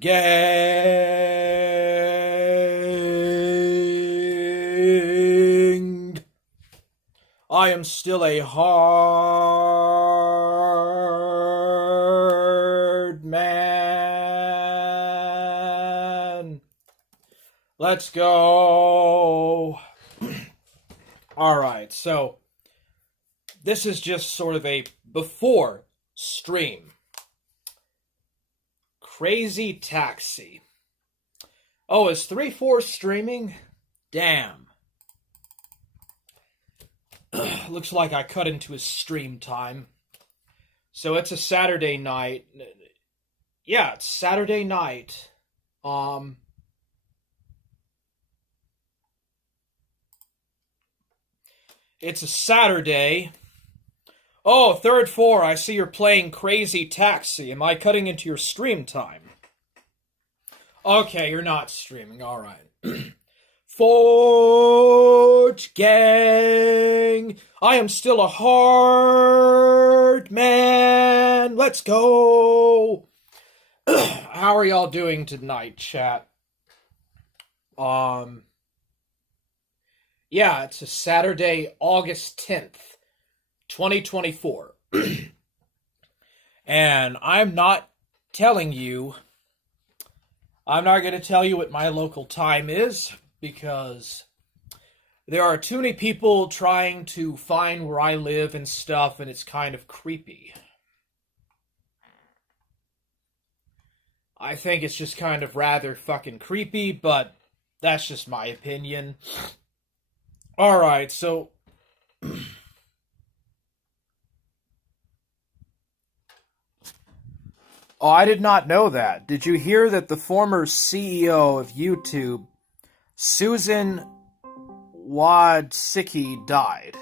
gang. I am still a hard man. Let's go. Alright, so this is just sort of a before stream. Crazy Taxi. Oh, is 3-4 streaming? Damn. Looks like I cut into his stream time. So it's a Saturday night. Yeah, it's Saturday night. It's a Saturday. Oh, third four, I see you're playing Crazy Taxi. Am I cutting into your stream time? Okay, you're not streaming. All right. Forge gang. I am still a hard man. Let's go. How are y'all doing tonight, chat? Yeah, it's a Saturday, August 10th, 2024. And I'm not going to tell you what my local time is, because there are too many people trying to find where I live and stuff, and it's kind of creepy. I think it's just kind of rather fucking creepy, but that's just my opinion. Alright, so oh, I did not know that. Did you hear that the former CEO of YouTube, Susan Wojcicki, died?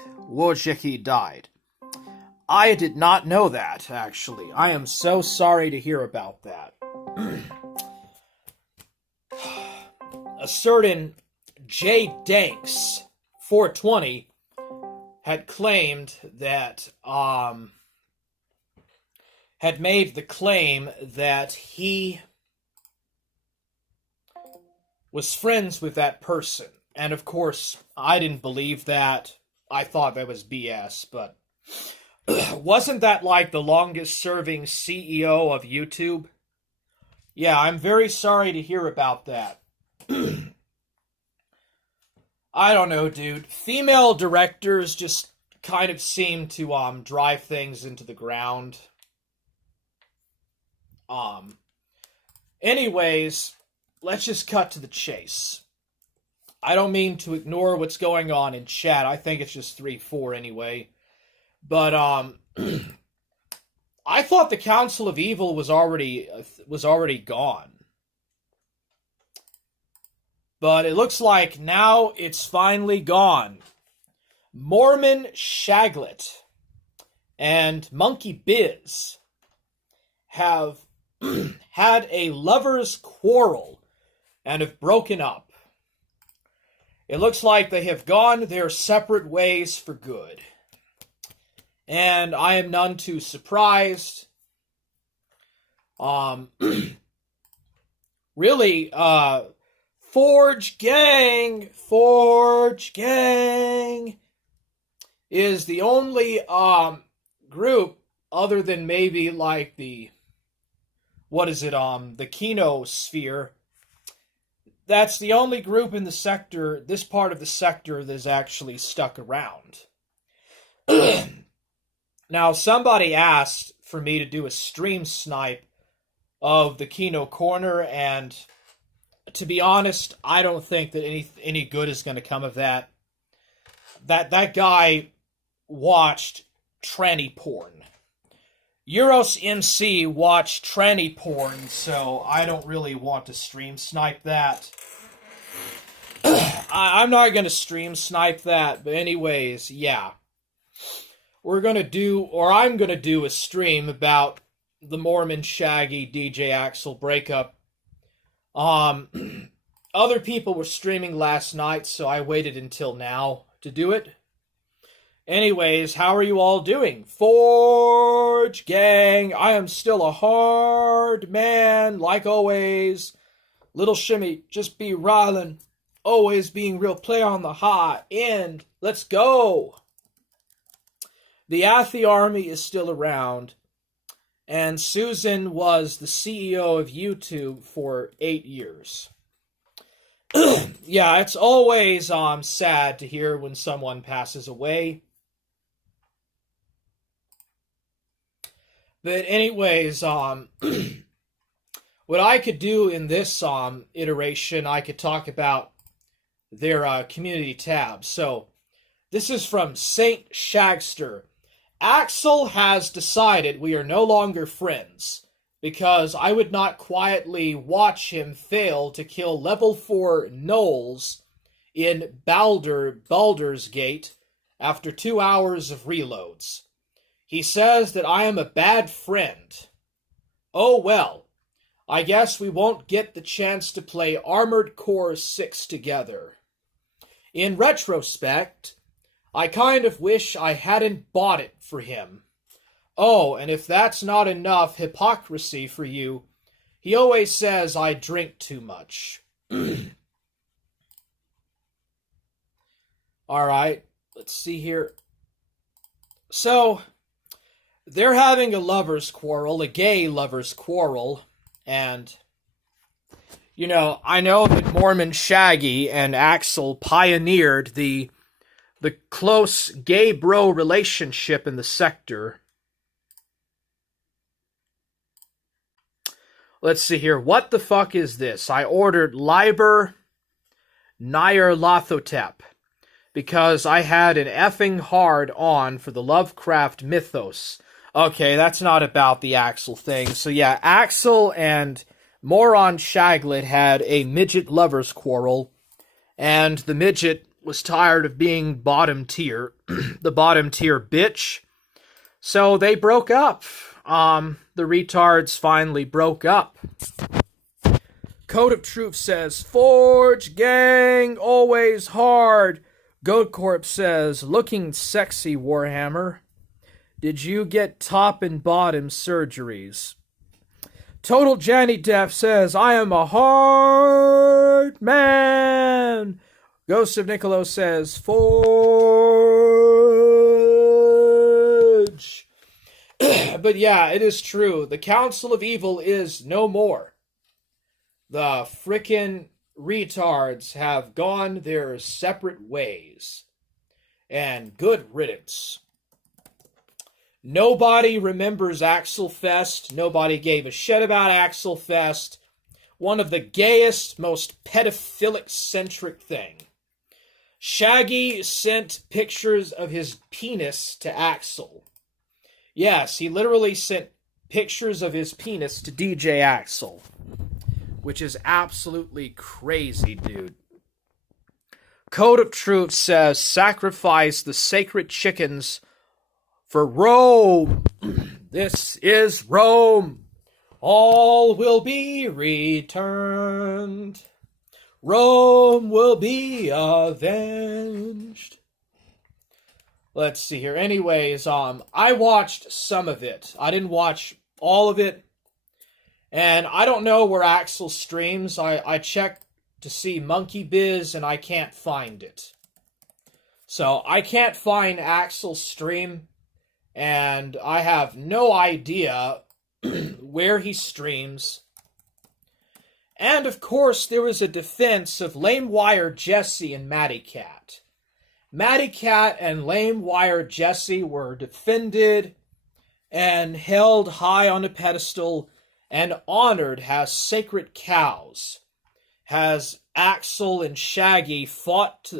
I did not know that, actually. I am so sorry to hear about that. A certain J. Danks, 420, had claimed that, had made the claim that he was friends with that person. And of course, I didn't believe that. I thought that was BS, but wasn't that like the longest serving CEO of YouTube? Yeah, I'm very sorry to hear about that. I don't know, dude. Female directors just kind of seem to drive things into the ground. Anyways, let's just cut to the chase. I don't mean to ignore what's going on in chat. I think it's just 3-4 anyway. But I thought the Council of Evil was already gone. But it looks like now it's finally gone. Mormon Shaglet and Monkey Biz have had a lover's quarrel and have broken up. It looks like they have gone their separate ways for good. And I am none too surprised. Really, Forge Gang is the only group other than maybe like the Kino sphere. That's the only group in the sector, this part of the sector, that's actually stuck around. Now, somebody asked for me to do a stream snipe of the Kino Corner, and to be honest, I don't think that any good is going to come of that. That guy watched tranny porn. Euros MC watched tranny porn, so I don't really want to stream snipe that. I'm not going to stream snipe that, but anyways, yeah. I'm going to do a stream about the Mormon Shaggy DJ Axel breakup. Other people were streaming last night, so I waited until now to do it. Anyways, how are you all doing? Forge gang, I am still a hard man, like always. Little Shimmy, just be rilin', always being real player on the high end. Let's go! The Athi army is still around, and Susan was the CEO of YouTube for 8 years. Yeah, it's always sad to hear when someone passes away. But anyways, what I could do in this iteration, I could talk about their community tab. So this is from Saint Shagster. Axel has decided we are no longer friends because I would not quietly watch him fail to kill level 4 gnolls in Baldur's Gate after 2 hours of reloads. He says that I am a bad friend. Oh well, I guess we won't get the chance to play Armored Core 6 together. In retrospect, I kind of wish I hadn't bought it for him. Oh, and if that's not enough hypocrisy for you, he always says I drink too much. Alright, let's see here. So, they're having a lover's quarrel, a gay lover's quarrel, and, you know, I know that Mormon Shaggy and Axel pioneered the close gay bro relationship in the sector. Let's see here. What the fuck is this? I ordered Liber Nyarlathotep because I had an effing hard on for the Lovecraft mythos. Okay, that's not about the Axel thing. So yeah, Axel and Moron Shaglet had a midget lover's quarrel, and the midget was tired of being bottom tier, the bottom tier bitch. So they broke up. The retards finally broke up. Code of Truth says, Forge gang, always hard. Goat Corp says, looking sexy, Warhammer. Did you get top and bottom surgeries? Total Janny Def says, I am a hard man. Ghost of Niccolo says, Forge. But yeah, it is true. The Council of Evil is no more. The frickin' retards have gone their separate ways. And good riddance. Nobody remembers Axel Fest. Nobody gave a shit about Axel Fest. One of the gayest, most pedophilic-centric thing. Shaggy sent pictures of his penis to Axel. Yes, he literally sent pictures of his penis to DJ Axel. Which is absolutely crazy, dude. Code of Truth says, sacrifice the sacred chickens for Rome. This is Rome. All will be returned. Rome will be avenged. Let's see here. Anyways, I watched some of it. I didn't watch all of it. And I don't know where Axel streams. I checked to see Monkey Biz and I can't find it. So I can't find Axel's stream. And I have no idea where he streams. And of course, there was a defense of Lame Wire Jesse and Matty Cat. Matty Cat and Lame Wire Jesse were defended and held high on a pedestal and honored as sacred cows. Has Axel and Shaggy fought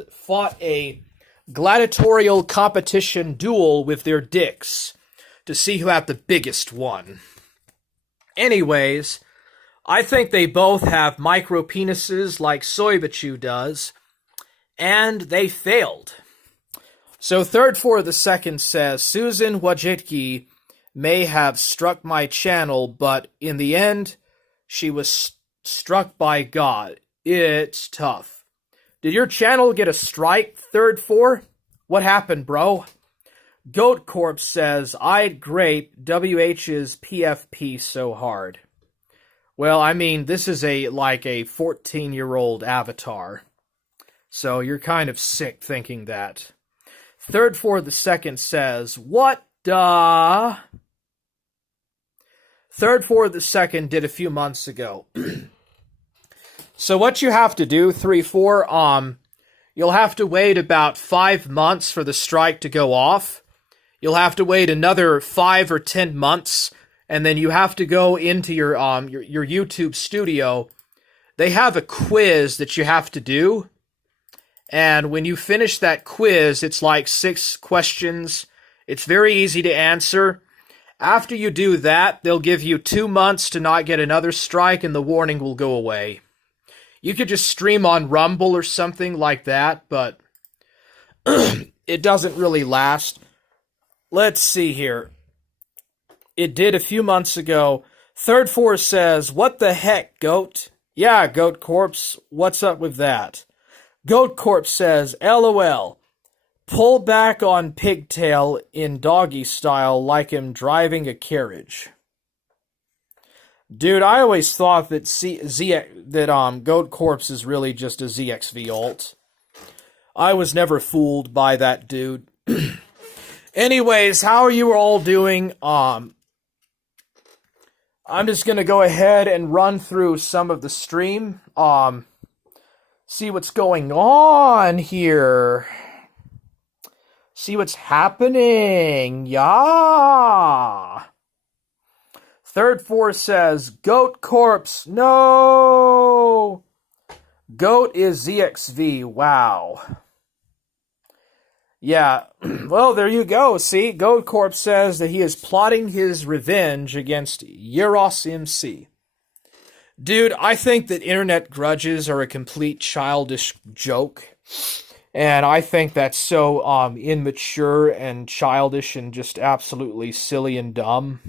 a gladiatorial competition duel with their dicks to see who had the biggest one. Anyways, I think they both have micro penises like Soybachu does, and they failed. So Third for the Second says, Susan Wojcicki may have struck my channel, but in the end, she was struck by God. It's tough. Did your channel get a strike, Third for? What happened, bro? Goat Corpse says, I'd grape WH's PFP so hard. Well, I mean, this is like a 14-year-old avatar. So you're kind of sick thinking that. Third for the Second says, what the... Third for the Second did a few months ago. So what you have to do, 3-4, you'll have to wait about 5 months for the strike to go off. You'll have to wait another 5 or 10 months, and then you have to go into your YouTube studio. They have a quiz that you have to do, and when you finish that quiz, it's like 6 questions. It's very easy to answer. After you do that, they'll give you 2 months to not get another strike, and the warning will go away. You could just stream on Rumble or something like that, but it doesn't really last. Let's see here. It did a few months ago. Third Force says, what the heck, Goat? Yeah, Goat Corpse, what's up with that? Goat Corpse says, LOL. Pull back on pigtail in doggy style like him driving a carriage. Dude, I always thought that Goat Corpse is really just a ZXV ult. I was never fooled by that dude. Anyways, how are you all doing? I'm just gonna go ahead and run through some of the stream. See what's going on here. See what's happening. Yeah. Third Force says, Goat Corpse, no! Goat is ZXV, wow. Yeah, well, there you go, see? Goat Corpse says that he is plotting his revenge against Euros MC. Dude, I think that internet grudges are a complete childish joke. And I think that's so immature and childish and just absolutely silly and dumb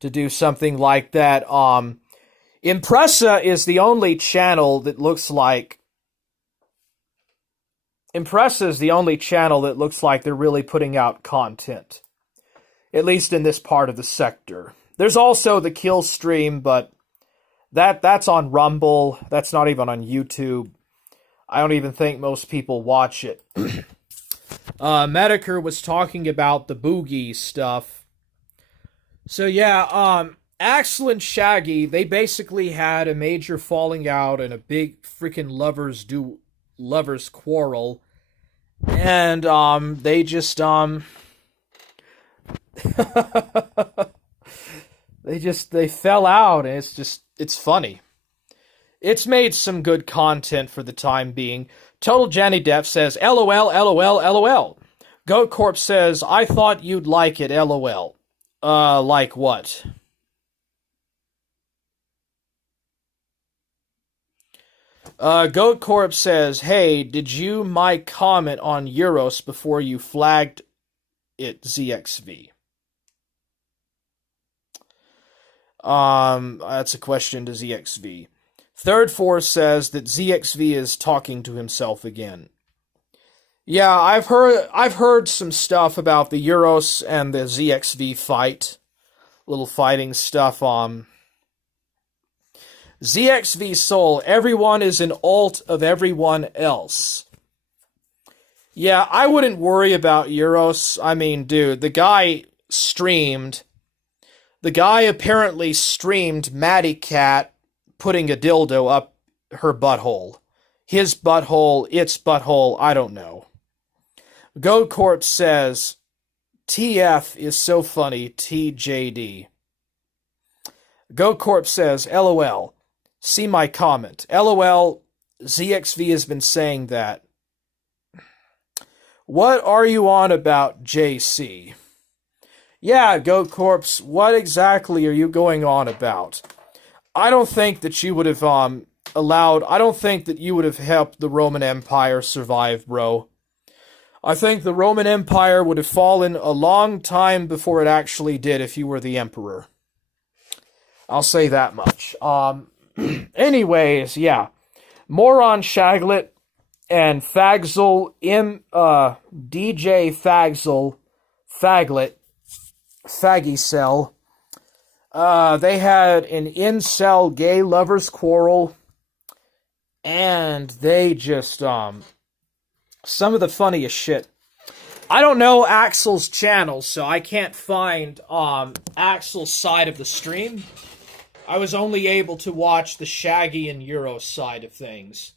to do something like that. Impressa is the only channel that looks like they're really putting out content. At least in this part of the sector. There's also the kill stream, but that's on Rumble. That's not even on YouTube. I don't even think most people watch it. Mediker was talking about the boogie stuff. So yeah, Axel and Shaggy, they basically had a major falling out and a big freaking lovers quarrel. And they just they fell out, and it's funny. It's made some good content for the time being. Total Janny Depp says, LOL, LOL, LOL. Goat Corp says, I thought you'd like it, LOL. Like what? Goat Corp says, hey, did you my comment on Euros before you flagged it ZXV? That's a question to ZXV. Third Force says that ZXV is talking to himself again. Yeah, I've heard some stuff about the Euros and the ZXV fight. Little fighting stuff. ZXV Soul, everyone is an alt of everyone else. Yeah, I wouldn't worry about Euros. I mean, dude, the guy apparently streamed Maddie Cat putting a dildo up her butthole. His butthole, its butthole, I don't know. Goat Corp says, TF is so funny, TJD. Goat Corp says, LOL. See my comment. LOL, ZXV has been saying that. What are you on about, JC? Yeah, Goat Corpse, what exactly are you going on about? I don't think that you would have I don't think that you would have helped the Roman Empire survive, bro. I think the Roman Empire would have fallen a long time before it actually did if you were the emperor. I'll say that much. Anyways, yeah. More on Shaglet. and DJ Faggycell. They had an incel gay lovers quarrel, and they just, some of the funniest shit. I don't know Axel's channel, so I can't find, Axel's side of the stream. I was only able to watch the Shaggy and Euro side of things.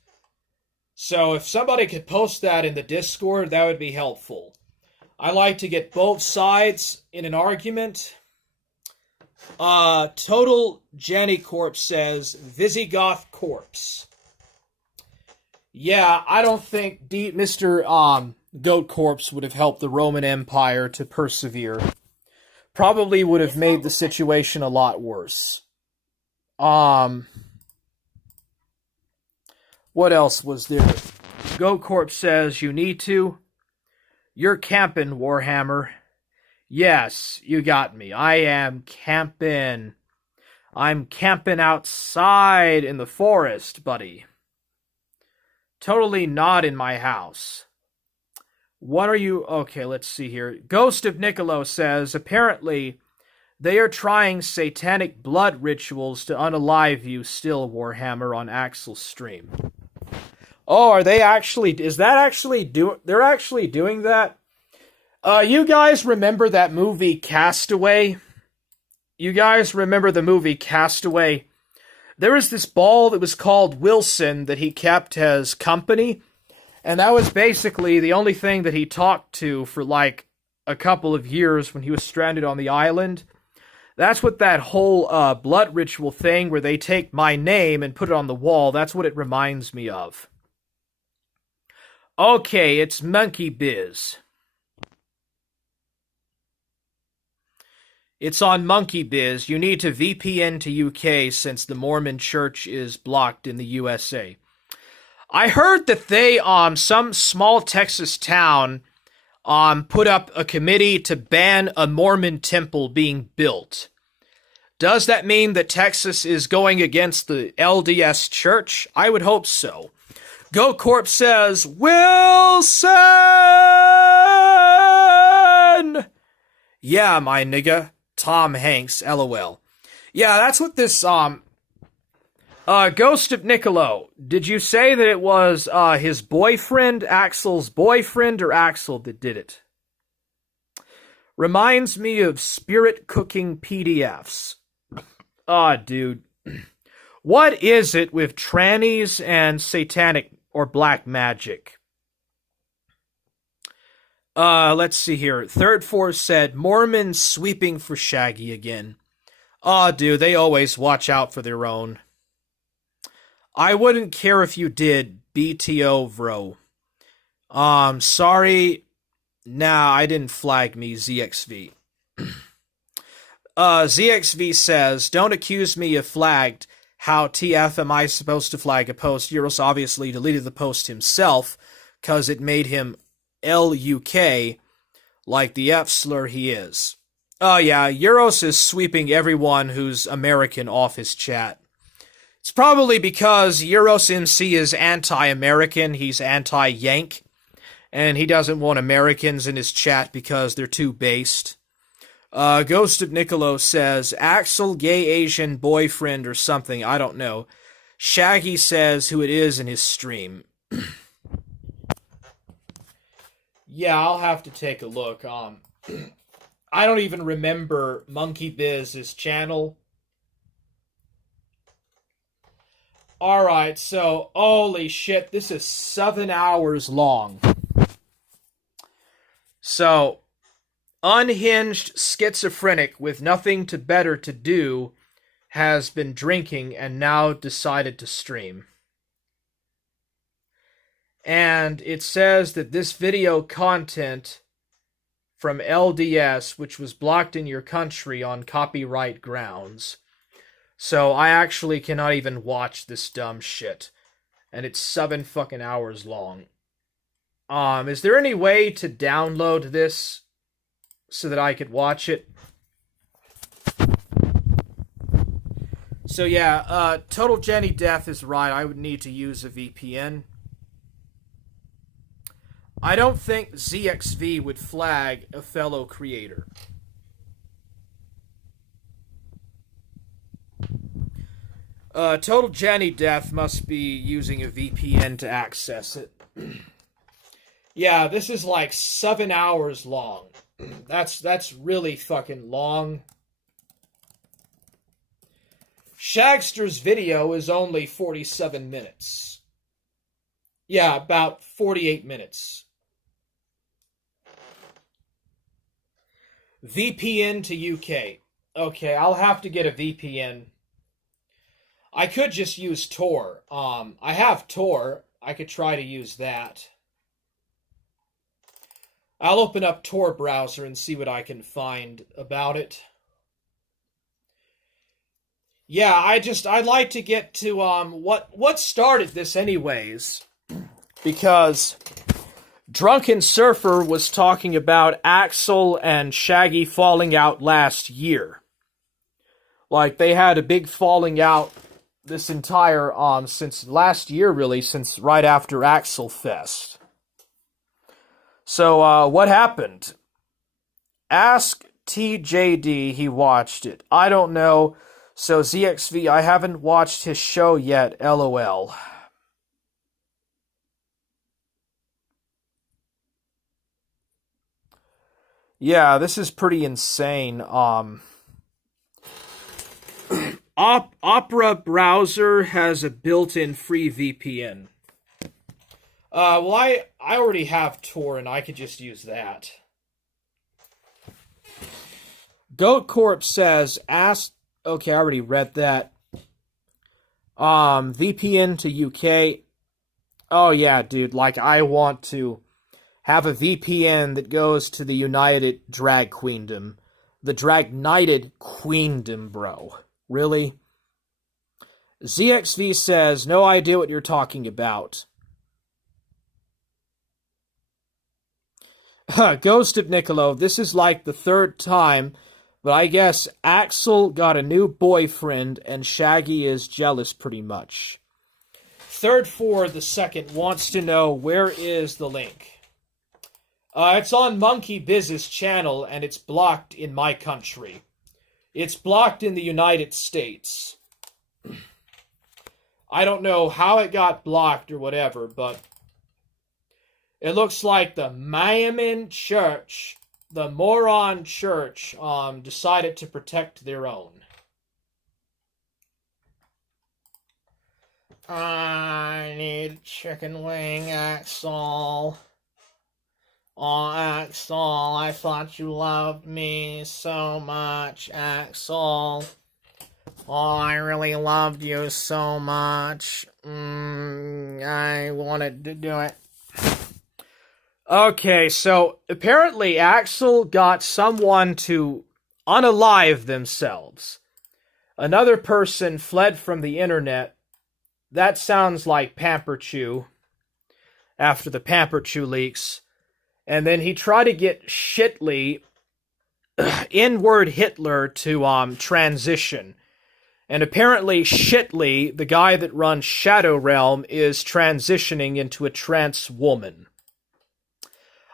So if somebody could post that in the Discord, that would be helpful. I like to get both sides in an argument. Total Jenny Corpse says, Visigoth Corpse. Yeah, I don't think Mr. Goat Corpse would have helped the Roman Empire to persevere. Probably would have made the situation a lot worse. What else was there? Goat Corpse says, you need to. You're camping, Warhammer. Yes, you got me. I am camping. I'm camping outside in the forest, buddy. Totally not in my house. What are you... Okay, let's see here. Ghost of Niccolo says, apparently, they are trying satanic blood rituals to unalive you still, Warhammer, on Axel's stream. Oh, are they actually... Is that actually... They're actually doing that? You guys remember that movie Castaway? You guys remember the movie Castaway? There was this ball that was called Wilson that he kept as company, and that was basically the only thing that he talked to for like a couple of years when he was stranded on the island. That's what that whole blood ritual thing where they take my name and put it on the wall, that's what it reminds me of. Okay, it's Monkey Biz. It's on Monkey Biz. You need to VPN to UK since the Mormon church is blocked in the USA. I heard that they, some small Texas town, put up a committee to ban a Mormon temple being built. Does that mean that Texas is going against the LDS church? I would hope so. Go Corp says, Wilson! Yeah, my nigga. Tom Hanks, LOL. Yeah, that's what this, Ghost of Niccolo. Did you say that it was, his boyfriend, Axel's boyfriend, or Axel that did it? Reminds me of spirit cooking PDFs. Dude. What is it with trannies and satanic or black magic? Let's see here. Third Force said, Mormons sweeping for Shaggy again. Dude, they always watch out for their own. I wouldn't care if you did, BTO, bro. Sorry. Nah, I didn't flag me, ZXV. ZXV says, don't accuse me of flagged. How TF am I supposed to flag a post? Euros obviously deleted the post himself, cause it made him LUK, like the F slur he is. Oh yeah, Euros is sweeping everyone who's American off his chat. It's probably because Euros MC is anti-American, he's anti-Yank, and he doesn't want Americans in his chat because they're too based. Ghost of Niccolo says, Axel gay Asian boyfriend or something, I don't know. Shaggy says who it is in his stream. Yeah, I'll have to take a look. I don't even remember Monkey Biz's channel. Alright, so, holy shit, this is 7 hours long. So, unhinged schizophrenic with nothing better to do has been drinking and now decided to stream. And it says that this video content from LDS, which was blocked in your country on copyright grounds. So I actually cannot even watch this dumb shit. And it's 7 fucking hours long. Is there any way to download this so that I could watch it? So yeah, Total Jenny Death is right. I would need to use a VPN. I don't think ZXV would flag a fellow creator. Total Jenny Death must be using a VPN to access it. Yeah, this is like 7 hours long. That's really fucking long. Shagster's video is only 47 minutes. Yeah, about 48 minutes. VPN to UK. Okay, I'll have to get a VPN. I could just use Tor. I have Tor. I could try to use that. I'll open up Tor browser and see what I can find about it. Yeah, I'd like to get to what started this anyways, because Drunken Surfer was talking about Axel and Shaggy falling out last year. Like, they had a big falling out this entire since last year, really, since right after Axel Fest. So what happened? Ask TJD, he watched it. I don't know. So ZXV, I haven't watched his show yet, LOL. Yeah, this is pretty insane. Opera browser has a built-in free VPN. Well, I already have Tor, and I could just use that. Goat Corp says, ask... Okay, I already read that. VPN to UK. Oh, yeah, dude. Like, I want to have a VPN that goes to the United Drag Queendom. The Drag-Nighted Queendom, bro. Really? ZXV says, no idea what you're talking about. Ghost of Niccolo, this is like the third time, but I guess Axel got a new boyfriend and Shaggy is jealous pretty much. Third for the second wants to know, where is the link? It's on Monkey Biz's channel and it's blocked in my country. It's blocked in the United States. I don't know how it got blocked or whatever, but it looks like the Mormon Church, the Moron Church, decided to protect their own. I need chicken wing, Axel. Oh, Axel, I thought you loved me so much, Axel. Oh, I really loved you so much. I wanted to do it. Okay, so apparently Axel got someone to unalive themselves. Another person fled from the internet. That sounds like Pamper Chew. After the Pamper Chew leaks. And then he tried to get Shitley, N-word Hitler, to transition. And apparently Shitley, the guy that runs Shadow Realm, is transitioning into a trans woman.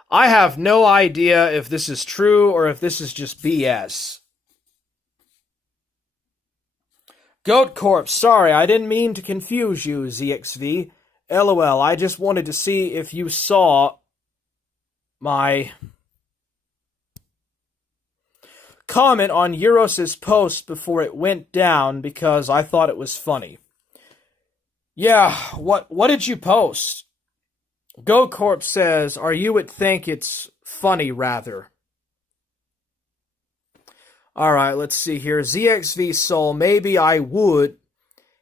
I have no idea if this is true or if this is just BS. Goat Corp, sorry, I didn't mean to confuse you, ZXV. LOL, I just wanted to see if you saw my comment on Euros' post before it went down because I thought it was funny. Yeah, what did you post? GoCorp says, or you would think it's funny, rather. Alright, let's see here. ZXV Soul, maybe I would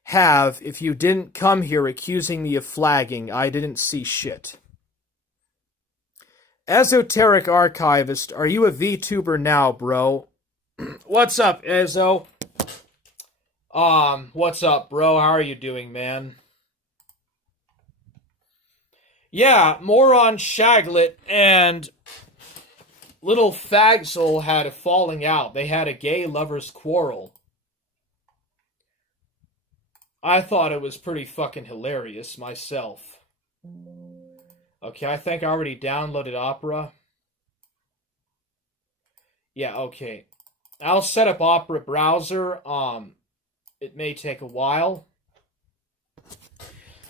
have if you didn't come here accusing me of flagging. I didn't see shit. Esoteric Archivist, are you a VTuber now, bro? What's up, Ezo? What's up, bro? How are you doing, man? Yeah, Moron Shaglet and Little Fagsel had a falling out. They had a gay lovers quarrel. I thought it was pretty fucking hilarious myself. Okay, I think I already downloaded Opera. Yeah, okay. I'll set up Opera browser. It may take a while.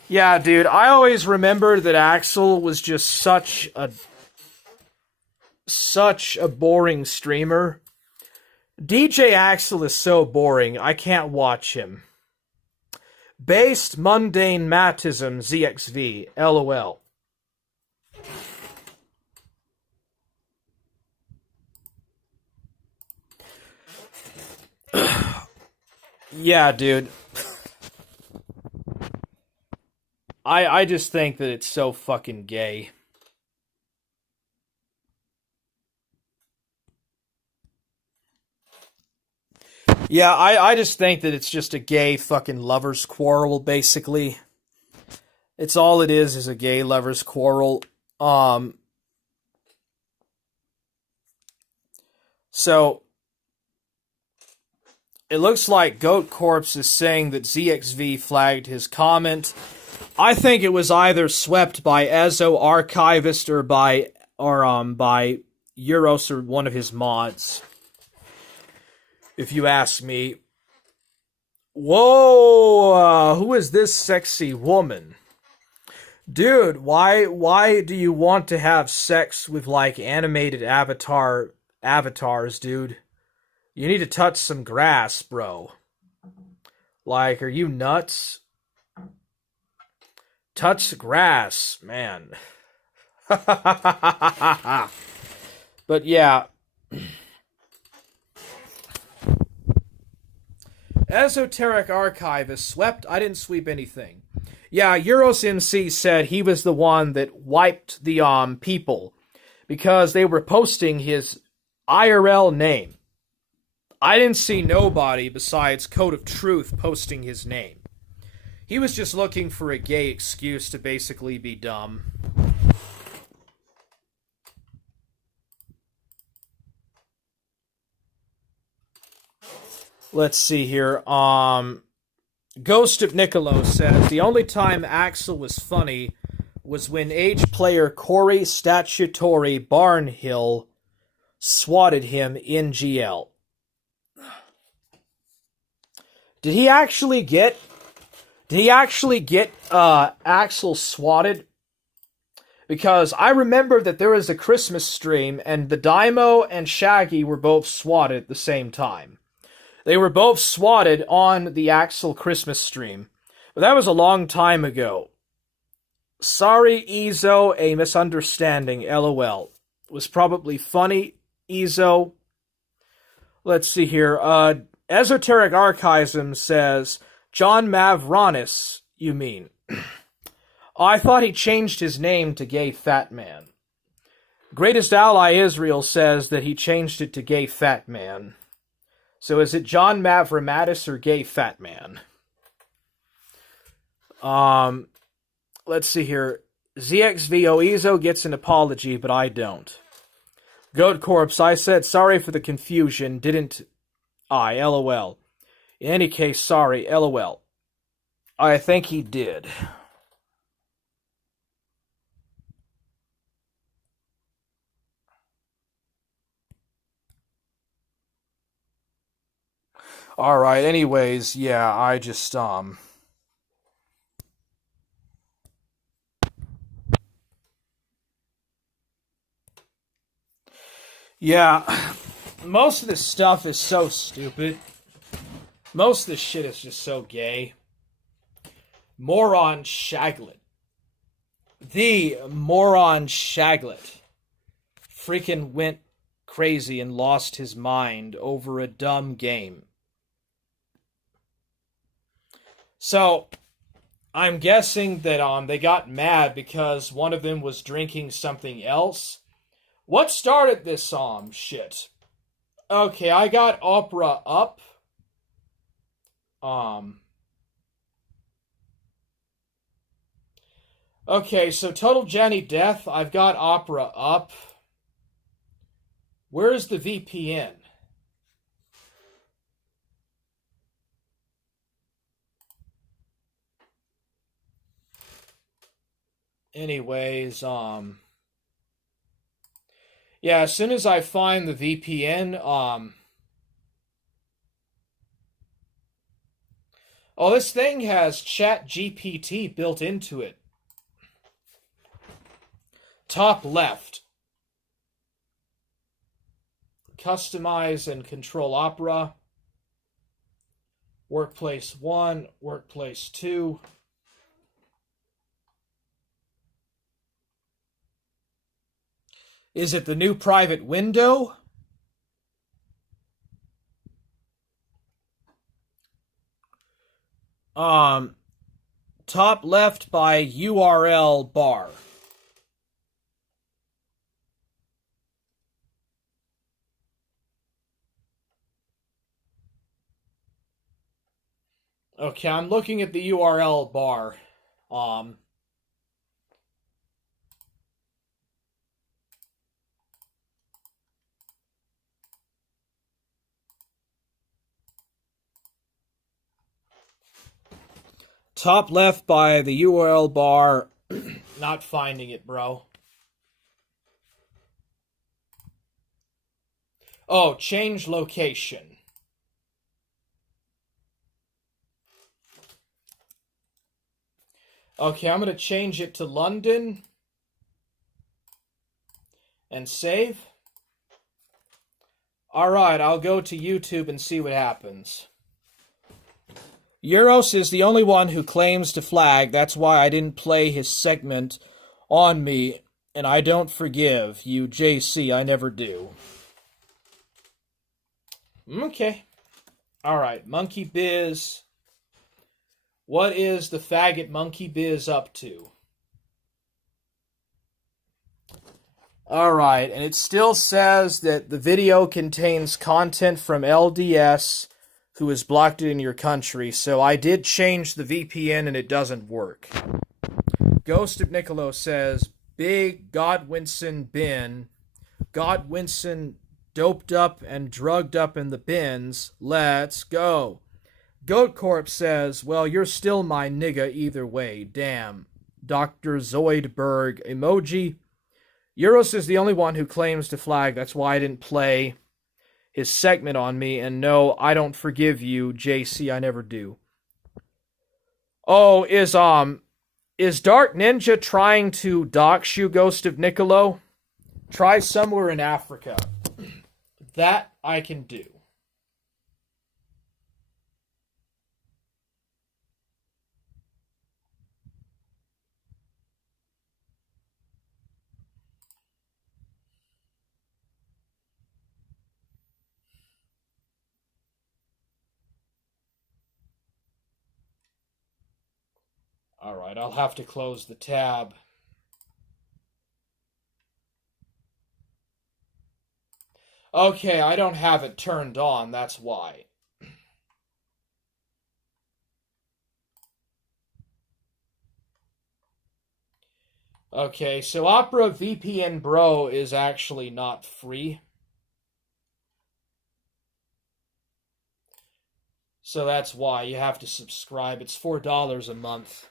Yeah, dude, I always remember that Axel was just such a boring streamer. DJ Axel is so boring, I can't watch him. Based mundane matism ZXV, LOL. Yeah, dude. I just think that it's so fucking gay. Yeah, I just think that it's just a gay fucking lovers quarrel, basically. It's all it is a gay lovers quarrel. Um, so it looks like Goat Corpse is saying that ZXV flagged his comment. I think it was either swept by Ezo Archivist or by Euros or one of his mods. If you ask me. Whoa, who is this sexy woman? Dude, why do you want to have sex with like animated avatars, dude? You need to touch some grass, bro. Like, are you nuts? Touch grass, man. But yeah. Esoteric Archivist swept. I didn't sweep anything. Yeah, Euros MC said he was the one that wiped the people because they were posting his IRL name. I didn't see nobody besides Code of Truth posting his name. He was just looking for a gay excuse to basically be dumb. Let's see here. Ghost of Niccolo says the only time Axel was funny was when age player Corey Statutory Barnhill swatted him in GL. Did he actually get Axel swatted? Because I remember that there was a Christmas stream and the Daimo and Shaggy were both swatted at the same time. They were both swatted on the Axel Christmas stream. But that was a long time ago. Sorry, Ezo, a misunderstanding, LOL. Was probably funny, Ezo. Let's see here. Esoteric Archivism says, John Mavronis, you mean? I thought he changed his name to Gay Fat Man. Greatest Ally Israel says that he changed it to Gay Fat Man. So is it John Mavromatis or Gay Fat Man? Let's see here. ZXVOEZO gets an apology, but I don't. Goat Corpse, I said sorry for the confusion, didn't I? LOL. In any case, sorry, LOL. I think he did. Alright, anyways, yeah, I just, yeah, most of this stuff is so stupid. Most of this shit is just so gay. Moron Shaglet. The Moron Shaglet. Freaking went crazy and lost his mind over a dumb game. So, I'm guessing that they got mad because one of them was drinking something else. What started this shit? Okay, I got Opera up. Okay, so Total Jenny Death, I've got Opera up. Where's the VPN? Anyways, yeah, as soon as I find the VPN, oh, this thing has Chat GPT built into it. Top left. Customize and control Opera. Workplace 1, Workplace 2. Is it the new private window? Top left by URL bar. Okay, I'm looking at the URL bar. Top left by the URL bar. Not finding it, bro. Oh, change location. Okay, I'm going to change it to London. And save. Alright, I'll go to YouTube and see what happens. Euros is the only one who claims to flag. That's why I didn't play his segment on me. And I don't forgive you, JC. I never do. Okay. Alright, Monkey Biz. What is the faggot Monkey Biz up to? Alright, and it still says that the video contains content from LDS who has blocked it in your country, so I did change the VPN and it doesn't work. Ghost of Niccolo says, Big Godwinson bin. Godwinson doped up and drugged up in the bins. Let's go. Goat Corp says, well, you're still my nigga either way. Damn. Dr. Zoidberg emoji. Euros is the only one who claims to flag. That's why I didn't play his segment on me. And no, I don't forgive you, JC. I never do. Oh, is Dark Ninja trying to dox you, Ghost of Niccolo? Try somewhere in Africa. That I can do. Alright, I'll have to close the tab. Okay, I don't have it turned on, that's why. Okay, so Opera VPN Bro is actually not free. So that's why you have to subscribe. It's $4 a month.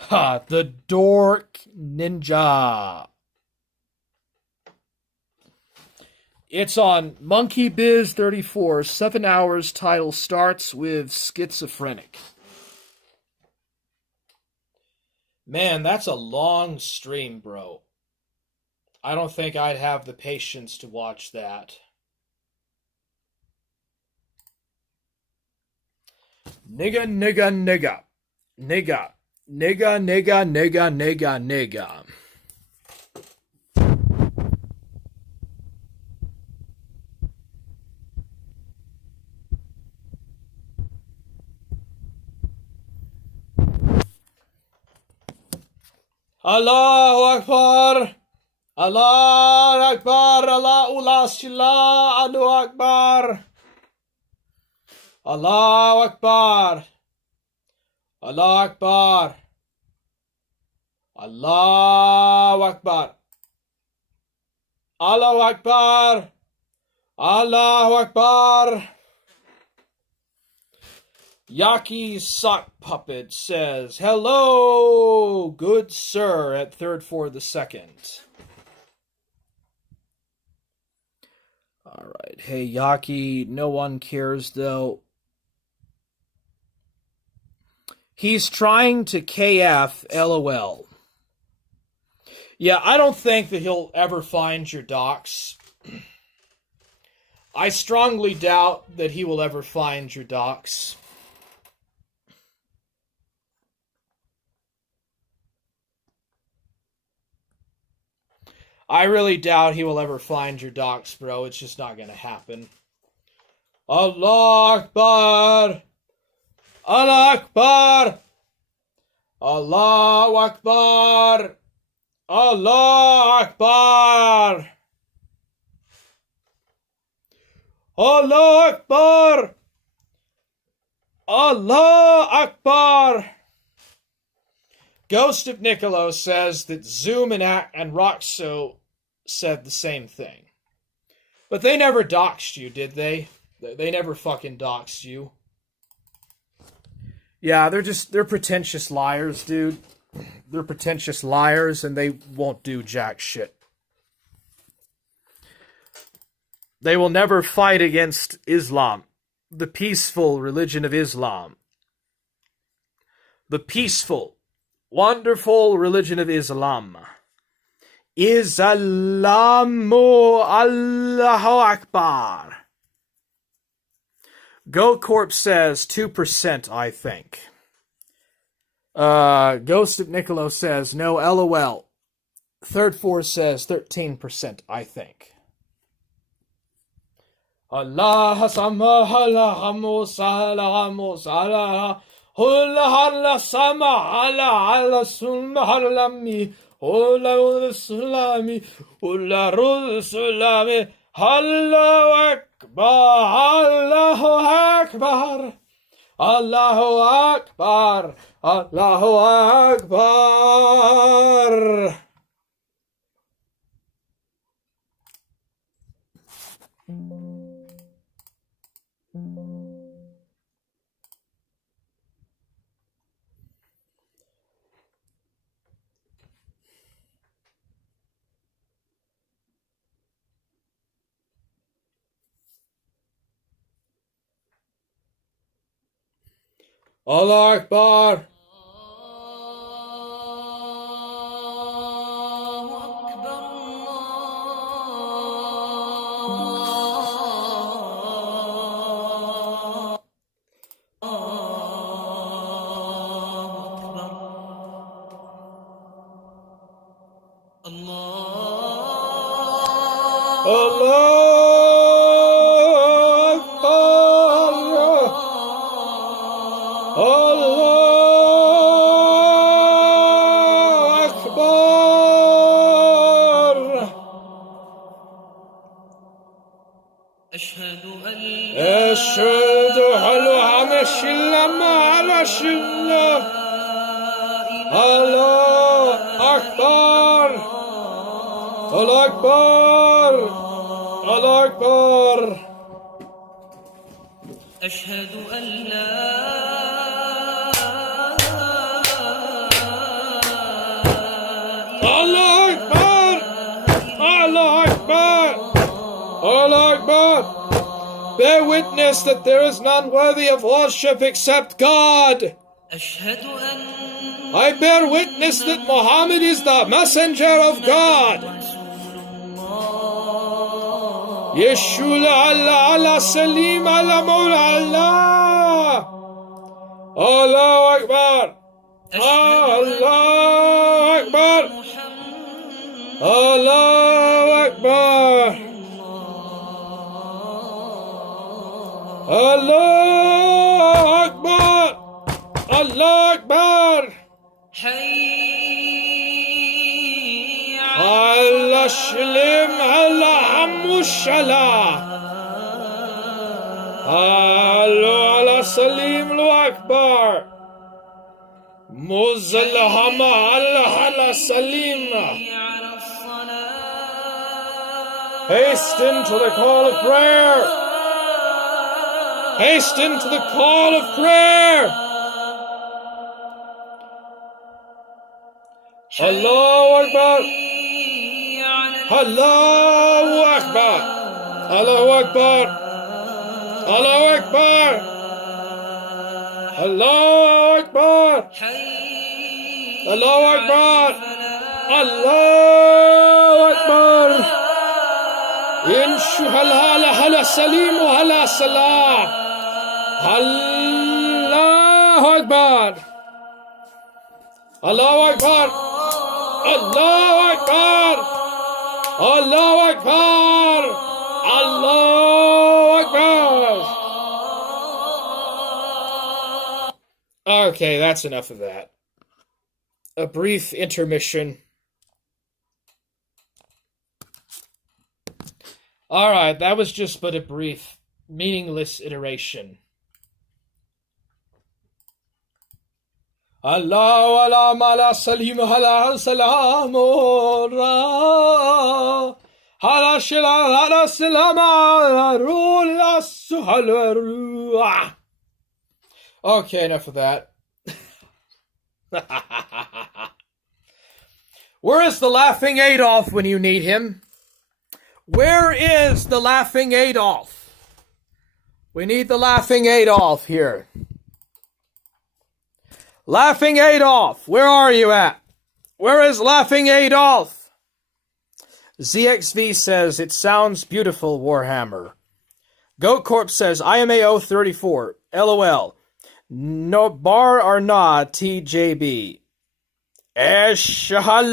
Ha! The Dork Ninja. It's on Monkey Biz 34. 7 hours. Title starts with schizophrenic. Man, that's a long stream, bro. I don't think I'd have the patience to watch that. Nigga, nigga, nigga. Nigga. Nigga, nigga, nigga, nigga, nigga. Allahu Akbar. Allahu Akbar. Allahu la shilla. Allahu Akbar. Allahu Akbar. Allahu Akbar. Allahu Akbar. Allahu Akbar. Allahu Akbar. Yaki Sock Puppet says, hello, good sir, at third for the second. Alright, hey Yaki, no one cares though. He's trying to KF LOL. Yeah, I don't think that he'll ever find your docs. I strongly doubt that he will ever find your docs. I really doubt he will ever find your docs, bro. It's just not gonna happen. Allah Akbar! Allah Akbar! Allah Akbar! Allah Akbar! Allah Akbar! Allah Akbar! Ghost of Niccolo says that Zoom and Roxo said the same thing. But they never doxed you, did they? They never fucking doxed you. Yeah, they're pretentious liars, dude. They're pretentious liars, and they won't do jack shit. They will never fight against Islam, the peaceful religion of Islam. The peaceful, wonderful religion of Islam. Islamu Allahu Akbar. GoCorp says 2%, I think. Ghost of Niccolo says no, LOL. Third Force says 13%, I think. Allah sama Allah salamu salah Allah sama Allah sulmi Allah sulami Allah sulami Allahu Akbar Allahu Akbar Allahu Akbar. Allah Akbar. Bear witness that there is none worthy of worship except God. I bear witness that Muhammad is the messenger of God. Yeshua Allah Allah Salim Allah Mawla Allah. Allahu Akbar. Allahu Akbar. Allahu Akbar. Allahu Akbar. Allahu Akbar. Allah Shlim Allah Hamushala. Allah Salim Lu Akbar. Muzallahama Allah Salim. Hasten to the call of prayer. Hasten to the call of prayer! Allahu Akbar! Allahu Akbar! Allahu Akbar! Allahu Akbar! Allahu Akbar! Allahu Akbar! Allahu Akbar! Inshu halala hala salimu hala salah! Allahu Akbar! Allahu Akbar! Allahu Akbar! Allahu Akbar! Allahu Akbar! Okay, that's enough of that. A brief intermission. Alright, that was just but a brief, meaningless iteration. Allahu alam ala salim ala salamu ra ala shila ala salama rula suhalwa. Okay, enough of that. Where is the laughing Adolf when you need him? Where is the laughing Adolf? We need the laughing Adolf here. Laughing Adolf, where are you at? Where is Laughing Adolf? ZXV says, it sounds beautiful, Warhammer. Goat Corp says, IMAO 34, LOL. No bar or not, TJB. Eshalha,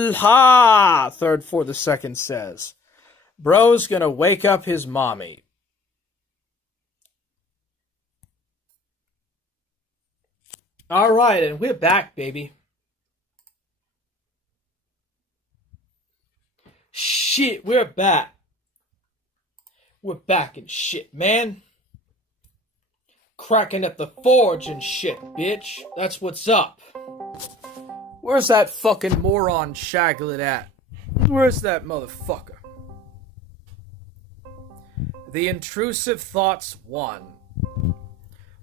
third for the second says. Bro's gonna wake up his mommy. Alright, and we're back, baby. Shit, we're back. We're back and shit, man. Cracking at the forge and shit, bitch. That's what's up. Where's that fucking moron Shaglet at? Where's that motherfucker? The intrusive thoughts won.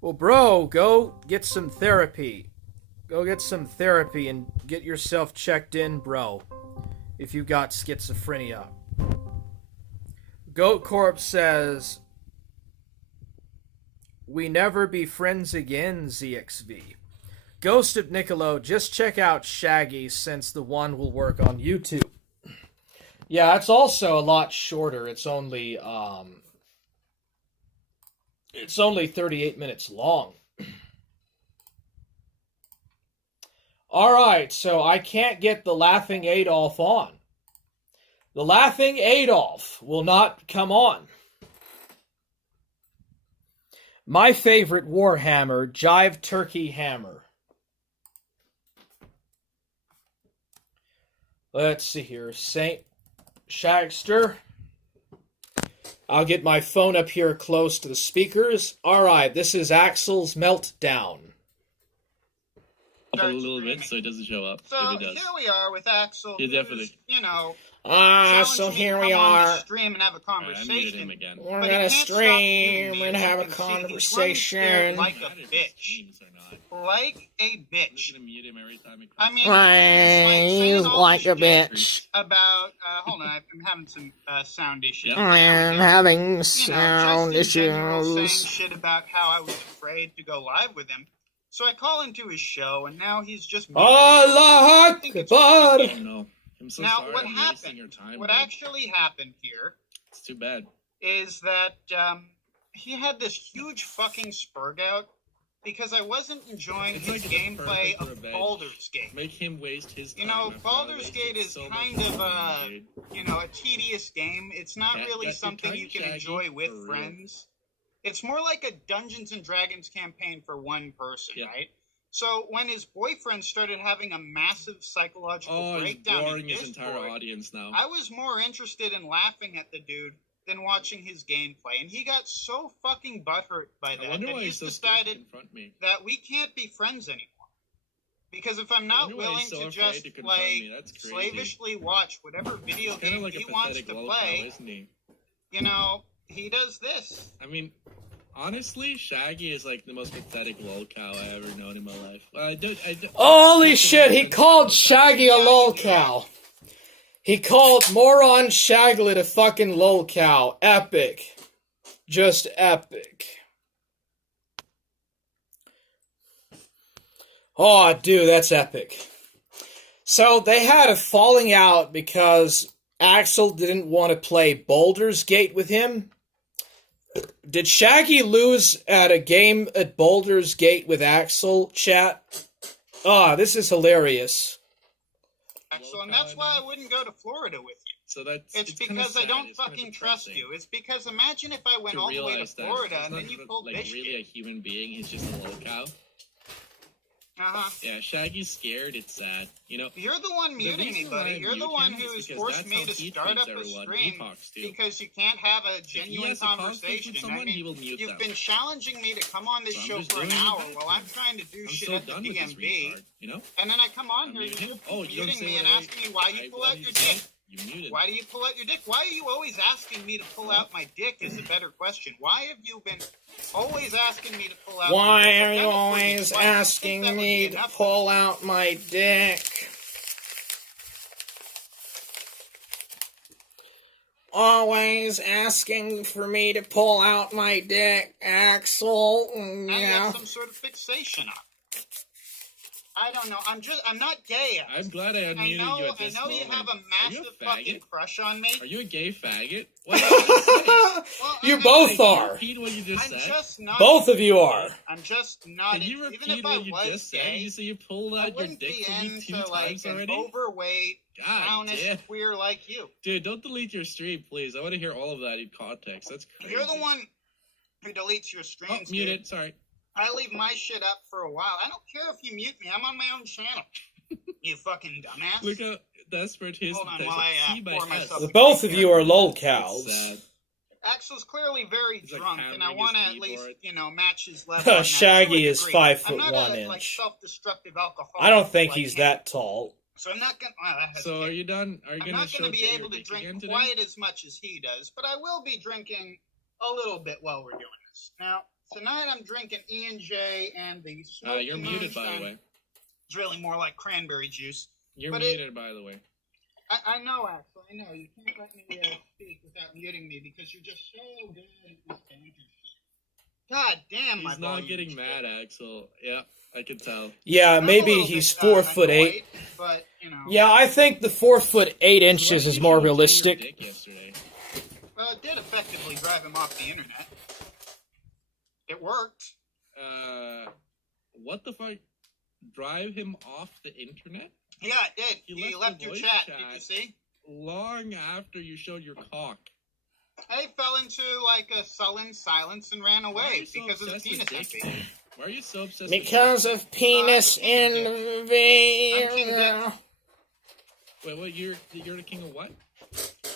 Well, bro, go get some therapy. Go get some therapy and get yourself checked in, bro. If you got schizophrenia. Goat Corp says, we never be friends again, ZXV. Ghost of Niccolo, just check out Shaggy since the one will work on YouTube. Yeah, it's also a lot shorter. It's only 38 minutes long. Alright, so I can't get the Laughing Adolf on. The Laughing Adolf will not come on. My favorite Warhammer, Jive Turkey Hammer. Let's see here. Saint Shagster. I'll get my phone up here close to the speakers. Alright, this is Axel's Meltdown. Up a little bit so it doesn't show up. So here we are with Axel. Yeah, definitely. You know. So here we are. Stream and have a conversation. I muted him again. We're gonna stream and have a conversation. Like a bitch. Like a bitch. I mean, like a bitch. About hold on, I'm having some sound issues. Yep. I'm having sound Saying shit about how I was afraid to go live with him. So I call into his show, and now he's just. Allah Akbar. Oh, no. I'm so now, sorry. what I'm happened? Your time, what man. actually happened here? It's too bad. Is that he had this huge fucking spurg out because I wasn't enjoying his gameplay of Baldur's Gate. Make him waste his time. You know, Baldur's Gate is so kind of a tedious game. It's not really something you can enjoy with friends. It's more like a Dungeons and Dragons campaign for one person, right? So when his boyfriend started having a massive psychological breakdown in his entire audience now. I was more interested in laughing at the dude than watching his gameplay, and he got so fucking butthurt by that that he's decided that we can't be friends anymore. Because if I'm not willing to just slavishly watch whatever video game he wants to play, you know, he does this. I mean, Honestly, Shaggy is like the most pathetic lol cow I ever known in my life. Holy shit, he called Shaggy a lol cow. He called moron Shaglet a fucking lol cow. Epic. Just epic. Oh, dude, that's epic. So they had a falling out because Axel didn't want to play Baldur's Gate with him. Did Shaggy lose at a game at Baldur's Gate with Axel, chat? This is hilarious. Axel, and that's why I wouldn't go to Florida with you. So it's because I don't fucking trust you. It's because imagine if I went all the way to Florida and then you pulled like this really shit. A human being. He's just a lol cow. Yeah, Shaggy's scared. It's sad. You know, you're the one muting me, buddy. You're the one who's forced me to start up a stream because you can't have a genuine conversation. I mean, you've been challenging me to come on this show for an hour while I'm trying to do shit at the DMV. You know, and then I come on here, you're muting me and asking me why you pull out your dick. Why do you pull out your dick? Why are you always asking me to pull out my dick is a better question. Why have you been always asking me to pull out my dick? Why are you always asking me to pull out my dick? Always asking for me to pull out my dick, Axel. I have some sort of fixation on it. I don't know. I'm not gay. I'm glad I unmuted you at this moment. I know you have a massive fucking crush on me. Are you a gay faggot? What did I say? Well, you both are. Repeat what you just said? Just not. Both of you are. I'm just not. Can you repeat what you just said? You say you pulled out your dick for me 2 times already? Overweight, brownish, queer like you. Dude, don't delete your stream, please. I want to hear all of that in context. That's crazy. You're the one who deletes your streams. Oh, muted. Sorry. I leave my shit up for a while. I don't care if you mute me. I'm on my own channel. You fucking dumbass. Look how desperate his. Hold on while I pour myself. Both of you are lol cows. Axel's clearly very drunk, and I want to at least, match his level. Shaggy is 5'1" I'm not a self-destructive alcoholic. I don't think he's that tall. So I'm not gonna. So are you done? Are you I'm not gonna be able to drink quite as much as he does, but I will be drinking a little bit while we're doing this. Now. Tonight I'm drinking E&J and the Smoky You're muted, by the way. It's really more like cranberry juice. You're muted, by the way. I know, Axel. I know. You can't let me speak without muting me because you're just so good at this banter shit. God damn, He's not getting mad, Axel. Yeah, I can tell. Yeah, maybe he's 4'8". But, Yeah, I think the 4'8" is more realistic. Well, it did effectively drive him off the internet. It worked. What the fuck? Drive him off the internet? Yeah, it did. He left your chat. Did you see? Long after you showed your cock. I fell into like a sullen silence and ran away because of the penis envy. Why are you so obsessed? Because of penis envy. Wait, what? You're the king of what?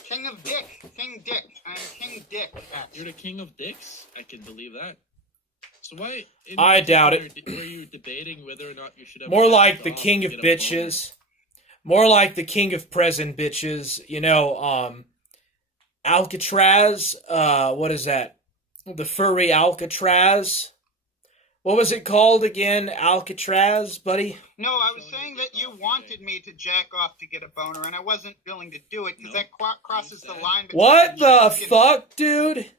King of Dick. King Dick. I'm King Dick. You're the king of dicks? I can believe that. So why? I doubt it. Were you debating whether or not you should have... More like the king of bitches. More like the king of present bitches. Alcatraz. What is that? The furry Alcatraz. What was it called again? Alcatraz, buddy? No, I was saying that you wanted me to jack off to get a boner, and I wasn't willing to do it because that crosses the line between... What the fuck, dude?